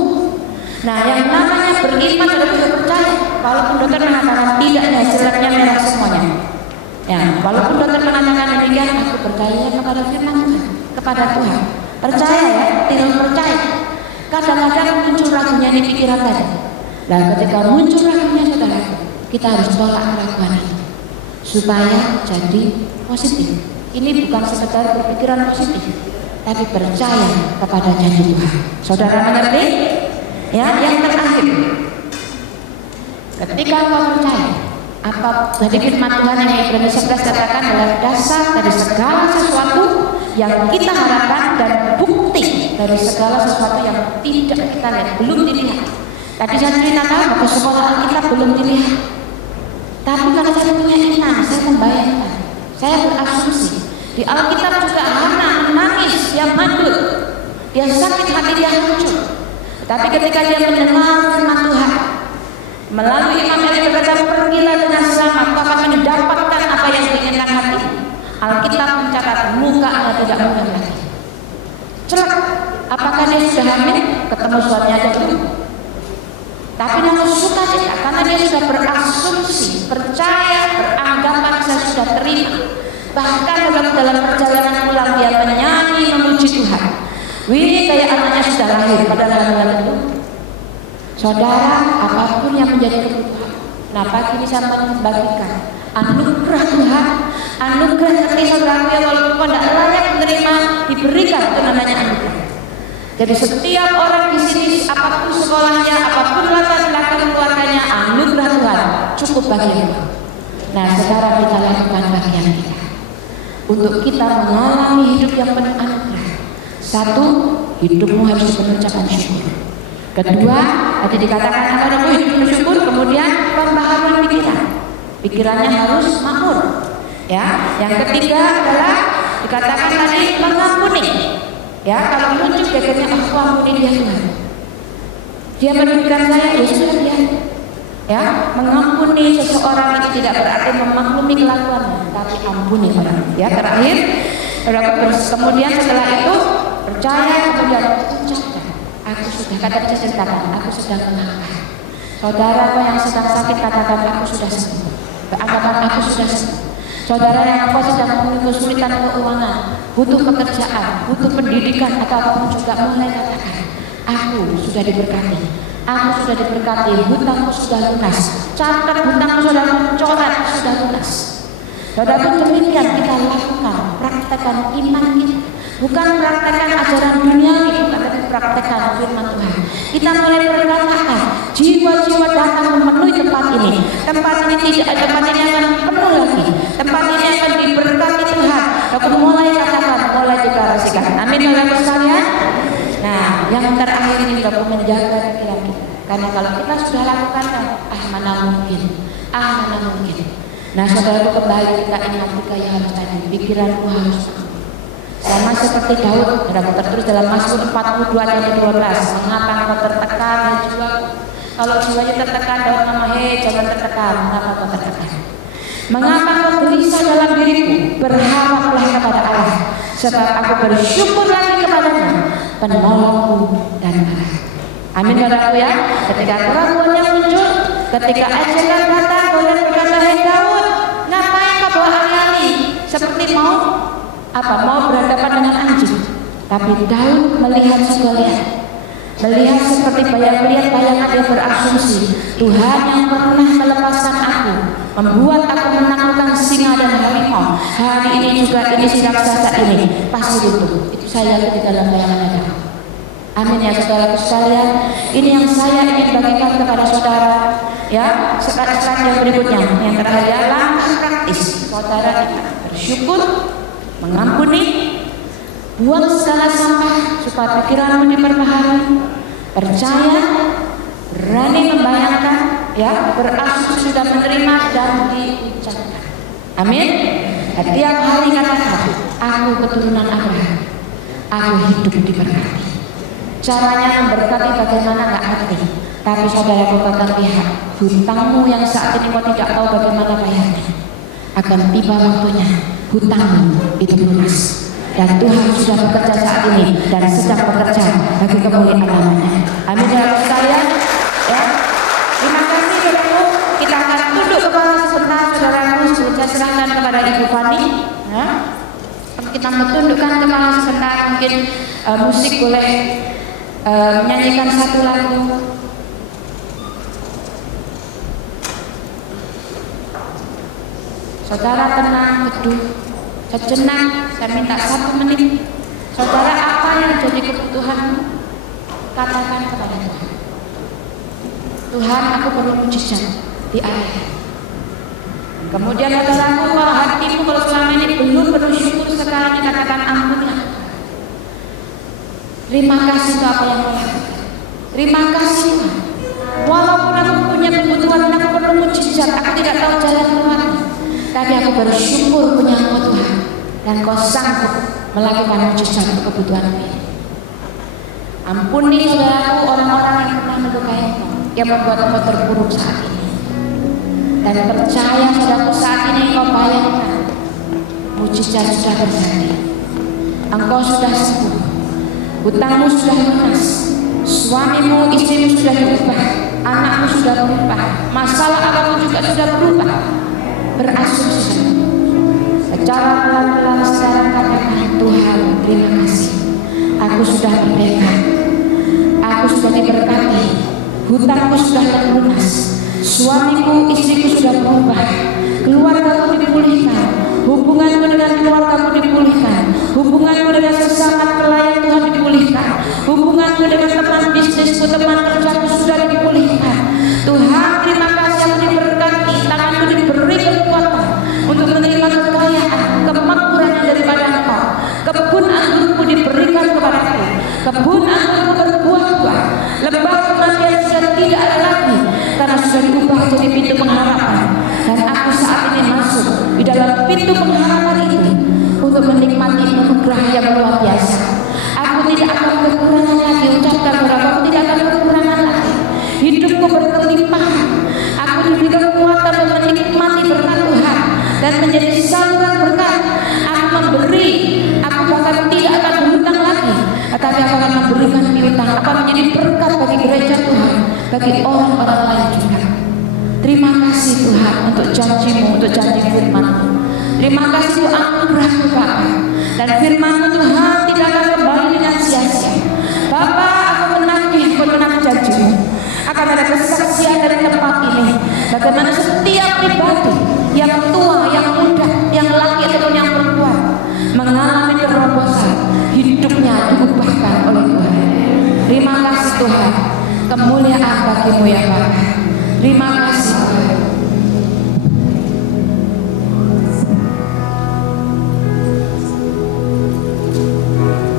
Nah, yang namanya beriman adalah juga percaya. Walaupun dokter mengatakan tidak, hasilnya merah semuanya. Ya, walaupun dokter mengatakan demikian, aku percaya kepada firman Tuhan, kepada Tuhan. Percaya ya, tidak percaya. Kadang-kadang muncul ragunya di pikiran tadi. Dan ketika muncul ragunya saudara, kita harus tolak keraguan itu supaya jadi positif. Ini bukan sekedar berpikiran positif, tapi percaya kepada janji Tuhan. Saudara mengerti? Ya, yang terakhir, ketika kau percaya apa dari firman Tuhan yang Ibrani 11 katakan adalah dasar dari segala sesuatu yang kita harapkan dan bukti dari segala sesuatu yang tidak kita lihat, belum dilihat. Tadi saya ceritakan bahwa sekolah kita belum dilihat, tapi kalau saya punya iman, saya membayangkan, saya berasumsi di Alkitab juga Hana menangis, dia mandul, dia sakit hati, dia hancur. Tapi ketika dia mendengar firman Tuhan melalui Imam Eli berkata, pergilah dengan selamat, kau akan mendapatkan apa yang diinginkan hati. Alkitab mencatat mukanya tidak mudah lagi. Celak, apakah dia sudah hamil? Ketemu suaminya aja belum. Tapi namun suka tidak, karena dia sudah berasumsi, percaya, beranggapan saya sudah terima. Bahkan dalam perjalanan pulang dia menyanyi memuji Tuhan. Wih, kayak anaknya sudah lahir pada bulan itu. Saudara, apapun yang menjadi kebutuhan, nah pagi ini saya membagikan anugerah Tuhan, anugerah seperti saudara yang walaupun tidak layak menerima, diberikan itu namanya anugerah. Jadi setiap orang di sini, apapun sekolahnya, apapun latar belakang keluarganya, anugerah Tuhan cukup bagi kita. Nah, saudara, kita lakukan bagian kita untuk kita mengalami hidup yang penuh anugerah. Satu, hidupmu harus dipenuhi ucapan syukur. Kedua, tadi dikatakan akan hidup bersyukur, kemudian pembaharuan pikiran. Pikirannya harus makmur. Ya, yang ketiga adalah dikatakan tadi mengampuni. Ya, kalau muncul akhirnya aku ampuni dia Tuhan. Dia merugikan saya, ya sudah dia. Ya, mengampuni seseorang itu tidak berarti memaklumi kelakuannya, tapi ampuni orang. Ya, terakhir, kemudian setelah itu percaya, kemudian ucapkan, aku sudah, kata dia ceritakan, aku sudah mengaku. Saudara yang sedang sakit katakan aku sudah sembuh. Katakan aku sudah sembuh. Saudara yang sedang memiliki kesulitan keuangan, butuh pekerjaan, butuh pendidikan atau apapun juga, mulai katakan, aku sudah diberkati. Aku sudah diberkati, hutangku sudah lunas. Catat hutangku sudah mencoret, sudah lunas. Saudara, demikian kita lakukan, praktekkan iman kita. Bukan praktekkan ajaran dunia kita, tapi praktekkan firman Tuhan. Kita mulai berkatakan, jiwa-jiwa datang memenuhi tempat ini. Tempat ini akan penuh lagi. Tempat ini akan diberkati Tuhan. Aku mulai katakan, mulai deklarasikan. Amin, saudara sekalian. Nah, yang terakhir ini kita menjaga pikiran kita. Karena kalau kita sudah lakukan, mana mungkin. Nah, saudara, kembali kita ingat tiga yang harus tadi. Pikiranku harus sama seperti Daud, tertulis dalam Mazmur 42 ayat 12. Mengapa engkau tertekan, hai jiwaku? Kalau jiwanya tertekan, Daud nama, hei jangan tertekan. Mengapa engkau tertekan? Mengapa engkau gelisah dalam diriku? Berharaplah kepada Allah, sebab aku bersyukur lagi kepadanya, penolongku dan Allah. Amin, saudaraku ya. Ketika keraguannya muncul, ketika ajakan datang, Daud berkata, hei Daud, ngapain kau bawa alih-alih seperti mau berhadapan dengan anjing? Tapi Daud melihat seperti melihat bayangan, dia berasumsi, Tuhan yang pernah melepaskan aku, membuat aku menaklukkan singa dan harimau, hari ini juga ini si raksasa ini pasti itu saya di dalam bayangan Daud. Amin ya saudara sekalian. Ini yang saya ingin bagikan kepada saudara. Ya, slide yang berikutnya, yang terakhir ya, langkah praktis. Saudara kita bersyukur, mengampuni, buang segala sampah supaya pikiranmu diperbaharui, percaya, berani membayangkan, ya, berasumsi sudah menerima dan diucapkan. Amin. Setiap hari katakan, aku keturunan Abraham, aku hidup diberkati. Caranya memberkati bagaimana nggak ngerti, tapi saudara katakan, lihat hutangmu yang saat ini kau tidak tahu bagaimana bayarnya, akan tiba waktunya hutangmu itu lunas. Dan Tuhan sudah bekerja saat ini dan sedang bekerja bagi kemuliaan namanya. Amin ya sekalian. Ya. Terima kasih saudaraku. Kita akan tunduk kepala sebentar, saudaraku, sebelum saya serahkan kepada Ibu Fani. Ya. Kita mentundukkan kepala sebentar, mungkin musik boleh menyanyikan satu lagu. Saudara tenang, teduh, sejenak, saya minta 1 menit. Saudara, apa yang jadi kebutuhanmu? Katakan kepada Tuhan. Tuhan, aku perlu mujizat di area. Kemudian saudaraku, kalau hatimu kalau selama ini belum bersyukur, sekarang dikatakan ampun ya. Terima kasih untuk apa yang kau lakukan. Terima kasih. Walaupun aku punya kebutuhan, aku perlu mujizat, aku tidak tahu jalan keluarnya, tapi aku bersyukur punya Engkau Tuhan, dan Kau sanggup melakukan mujizat untuk kebutuhan ini. Ampuni saudaraku orang-orang yang pernah melukai Engkau, yang membuat Engkau terpuruk saat ini. Dan percaya saudaraku, saat ini Engkau bayangkan mujizat sudah terjadi. Engkau sudah sembuh, hutangmu sudah lunas, suamimu, istrimu sudah berubah, anakmu sudah berubah, masalah apapun juga sudah berubah. Berasumsi secara pelan-pelan sekarang katakan, Tuhan terima kasih, aku sudah merdeka, aku sudah diberkati, hutangku sudah lunas, suamiku, istriku sudah berubah, keluargaku dipulihkan, hubunganku dengan keluargaku dipulihkan, hubunganku dengan sesama pelayan Tuhan dipulihkan, hubunganku dengan teman bisnisku, teman kerjaku sudah dipulihkan. Tuhan terima kasih, aku diberkati, tanganku diberi kekuatan untuk menerima kekayaan, kemakmuran daripada Engkau. Kebun anggurku diberikan kepadaku, kebun anggurku berbuah-buah, lembah kematian sudah tidak ada lagi karena sudah diubah jadi pintu pengharapan. Dan aku saat ini masuk di dalam pintu pengharapan itu untuk menikmati anugerah yang luar biasa. Aku tidak akan kekurangan lagi, ucapkan berapa, aku tidak akan kekurangan lagi. Hidupku berlimpahan. Aku diberi kekuatan untuk menikmati berkat Tuhan dan menjadi saluran berkat. Aku bahkan tidak akan berhutang lagi, tetapi aku akan memberikan piutang, akan menjadi berkat bagi gereja Tuhan, bagi orang-orang lain juga. Terima kasih Tuhan untuk janji-Mu, untuk janji firman-Mu. Terima kasih untuk anugerah-Mu Bapa. Dan firman-Mu Tuhan tidak akan kembali dengan sia-sia. Bapa, aku menagih janji-Mu. Akan ada kesaksian dari tempat ini, bagaimana setiap pribadi yang tua, yang muda, yang laki ataupun yang perempuan mengalami terobosan, hidupnya diubahkan oleh Tuhan. Terima kasih Tuhan, kemuliaan bagi-Mu ya Bapa. Terima kasih Tuhan.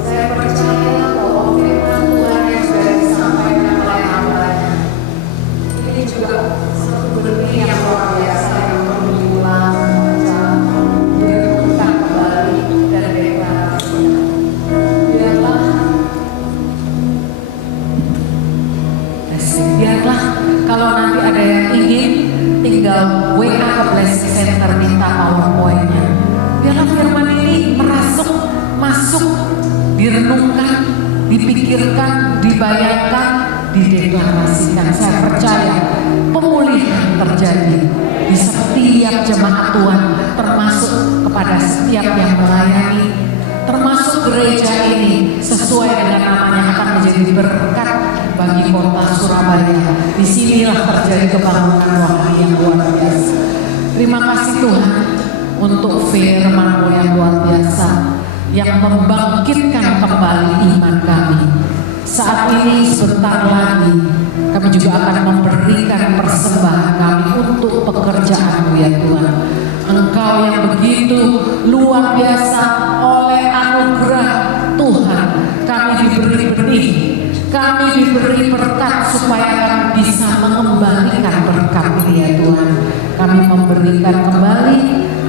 Saya percaya bahwa firman Tuhan yang sudah disampaikan oleh hamba-Nya ini juga satu benih yang luar biasa yang perlu diulang, membaca, direnungkan kembali dan deklarasi. Biarlah kalau nanti ada yang ingin, tinggal WA ke Blessing Center minta PowerPoint-nya. Biarlah firman ini masuk, direnungkan, dipikirkan, dibayangkan, dideklarasikan. Saya percaya pemulihan terjadi di setiap jemaat Tuhan, termasuk kepada setiap yang melayani, termasuk gereja ini sesuai dengan namanya akan menjadi berkat bagi kota Surabaya. Disinilah terjadi kebangunan rohani yang luar biasa. Terima kasih Tuhan untuk firman-Mu yang luar biasa yang membangkitkan kembali iman kami. Saat ini sebentar lagi kami juga akan memberikan persembahan kami untuk pekerjaan-Mu ya Tuhan. Engkau yang begitu luar biasa, oleh anugerah Tuhan kami diberi benih, kami diberi berkat supaya kami bisa mengembalikan berkat ini ya Tuhan. Kami memberikan kembali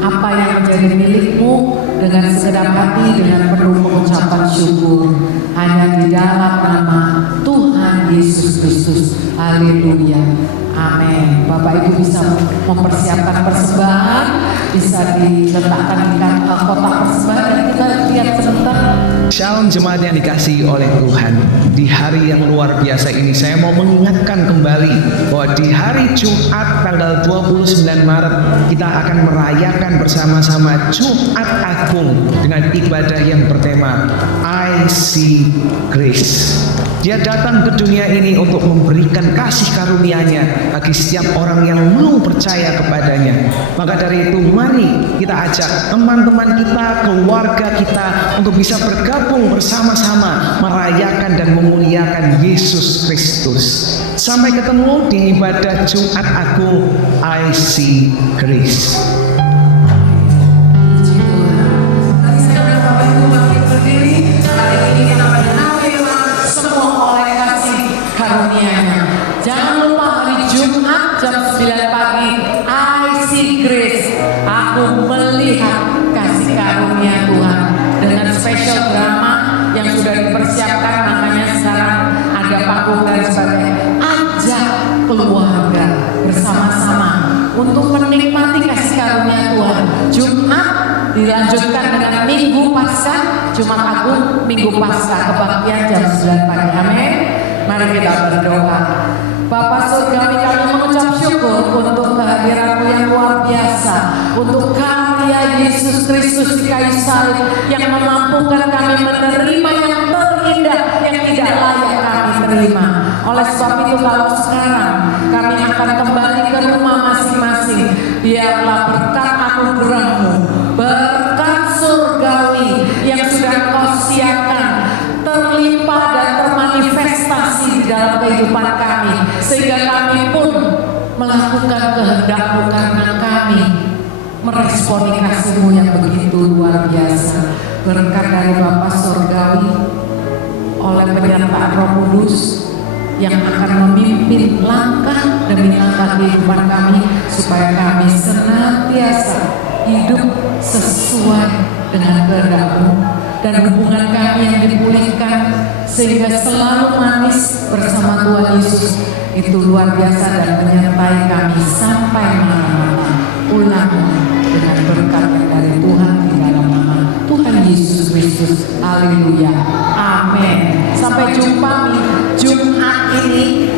apa yang menjadi milik-Mu dengan segenap hati, dengan penuh pengucapan syukur, hanya di dalam nama Tuhan Yesus Kristus. Haleluya, amin. Bapak Ibu bisa mempersiapkan persembahan, bisa diletakkan di kotak persembahan dan kita lihat sebentar. Shalom jemaat yang dikasihi oleh Tuhan. Di hari yang luar biasa ini saya mau mengingatkan kembali bahwa di hari Jumat tanggal 29 Maret kita akan merayakan bersama-sama Jumat Agung dengan ibadah yang bertema I See Grace. Dia datang ke dunia ini untuk memberikan kasih karunia-Nya bagi setiap orang yang mau percaya kepadanya. Maka dari itu mari kita ajak teman-teman kita, keluarga kita untuk bisa bergabung bersama-sama merayakan dan memuliakan Yesus Kristus. Sampai ketemu di ibadah Jumat Agung I See Grace. Jangan lupa hari Jumat jam 9 pagi I See Grace. Aku melihat kasih karunia Tuhan dengan spesial drama yang sudah dipersiapkan. Makanya sekarang ada panggung dan sebagainya. Ajak keluarga bersama-sama untuk menikmati kasih karunia Tuhan. Jumat dilanjutkan dengan Minggu Paskah, Jumat Agung, Minggu Paskah, kebaktian jam 9 pagi. Amin. Mari kita berdoa. Bapa Surgawi, kami mengucap syukur untuk kehadiran-Mu yang luar biasa, untuk karya Yesus Kristus di kayu salib yang memampukan kami menerima yang terindah yang tidak layak kami terima. Oleh sebab itu kalau sekarang kami akan kembali ke rumah masing-masing, biarlah berkat anugerah-Mu, berkat surgawi yang sudah Engkau siapkan terlimpah dan termanifestasi di dalam kehidupan kami, sehingga kami pun melakukan kehendak-Mu karena kami meresponi kasih-Mu yang begitu luar biasa. Berkat dari Bapa Surgawi oleh penyertaan Roh Kudus yang akan memimpin langkah demi langkah kehidupan kami, supaya kami senantiasa hidup sesuai dengan kehendak-Mu, dan hubungan kami yang dipulihkan sehingga selalu manis bersama Tuhan Yesus itu luar biasa dan menyertai kami sampai malam-malam. Ulang dengan berkat yang dari Tuhan di dalam nama Tuhan Yesus Kristus. Haleluya. Amin. Sampai jumpa di Jumat ini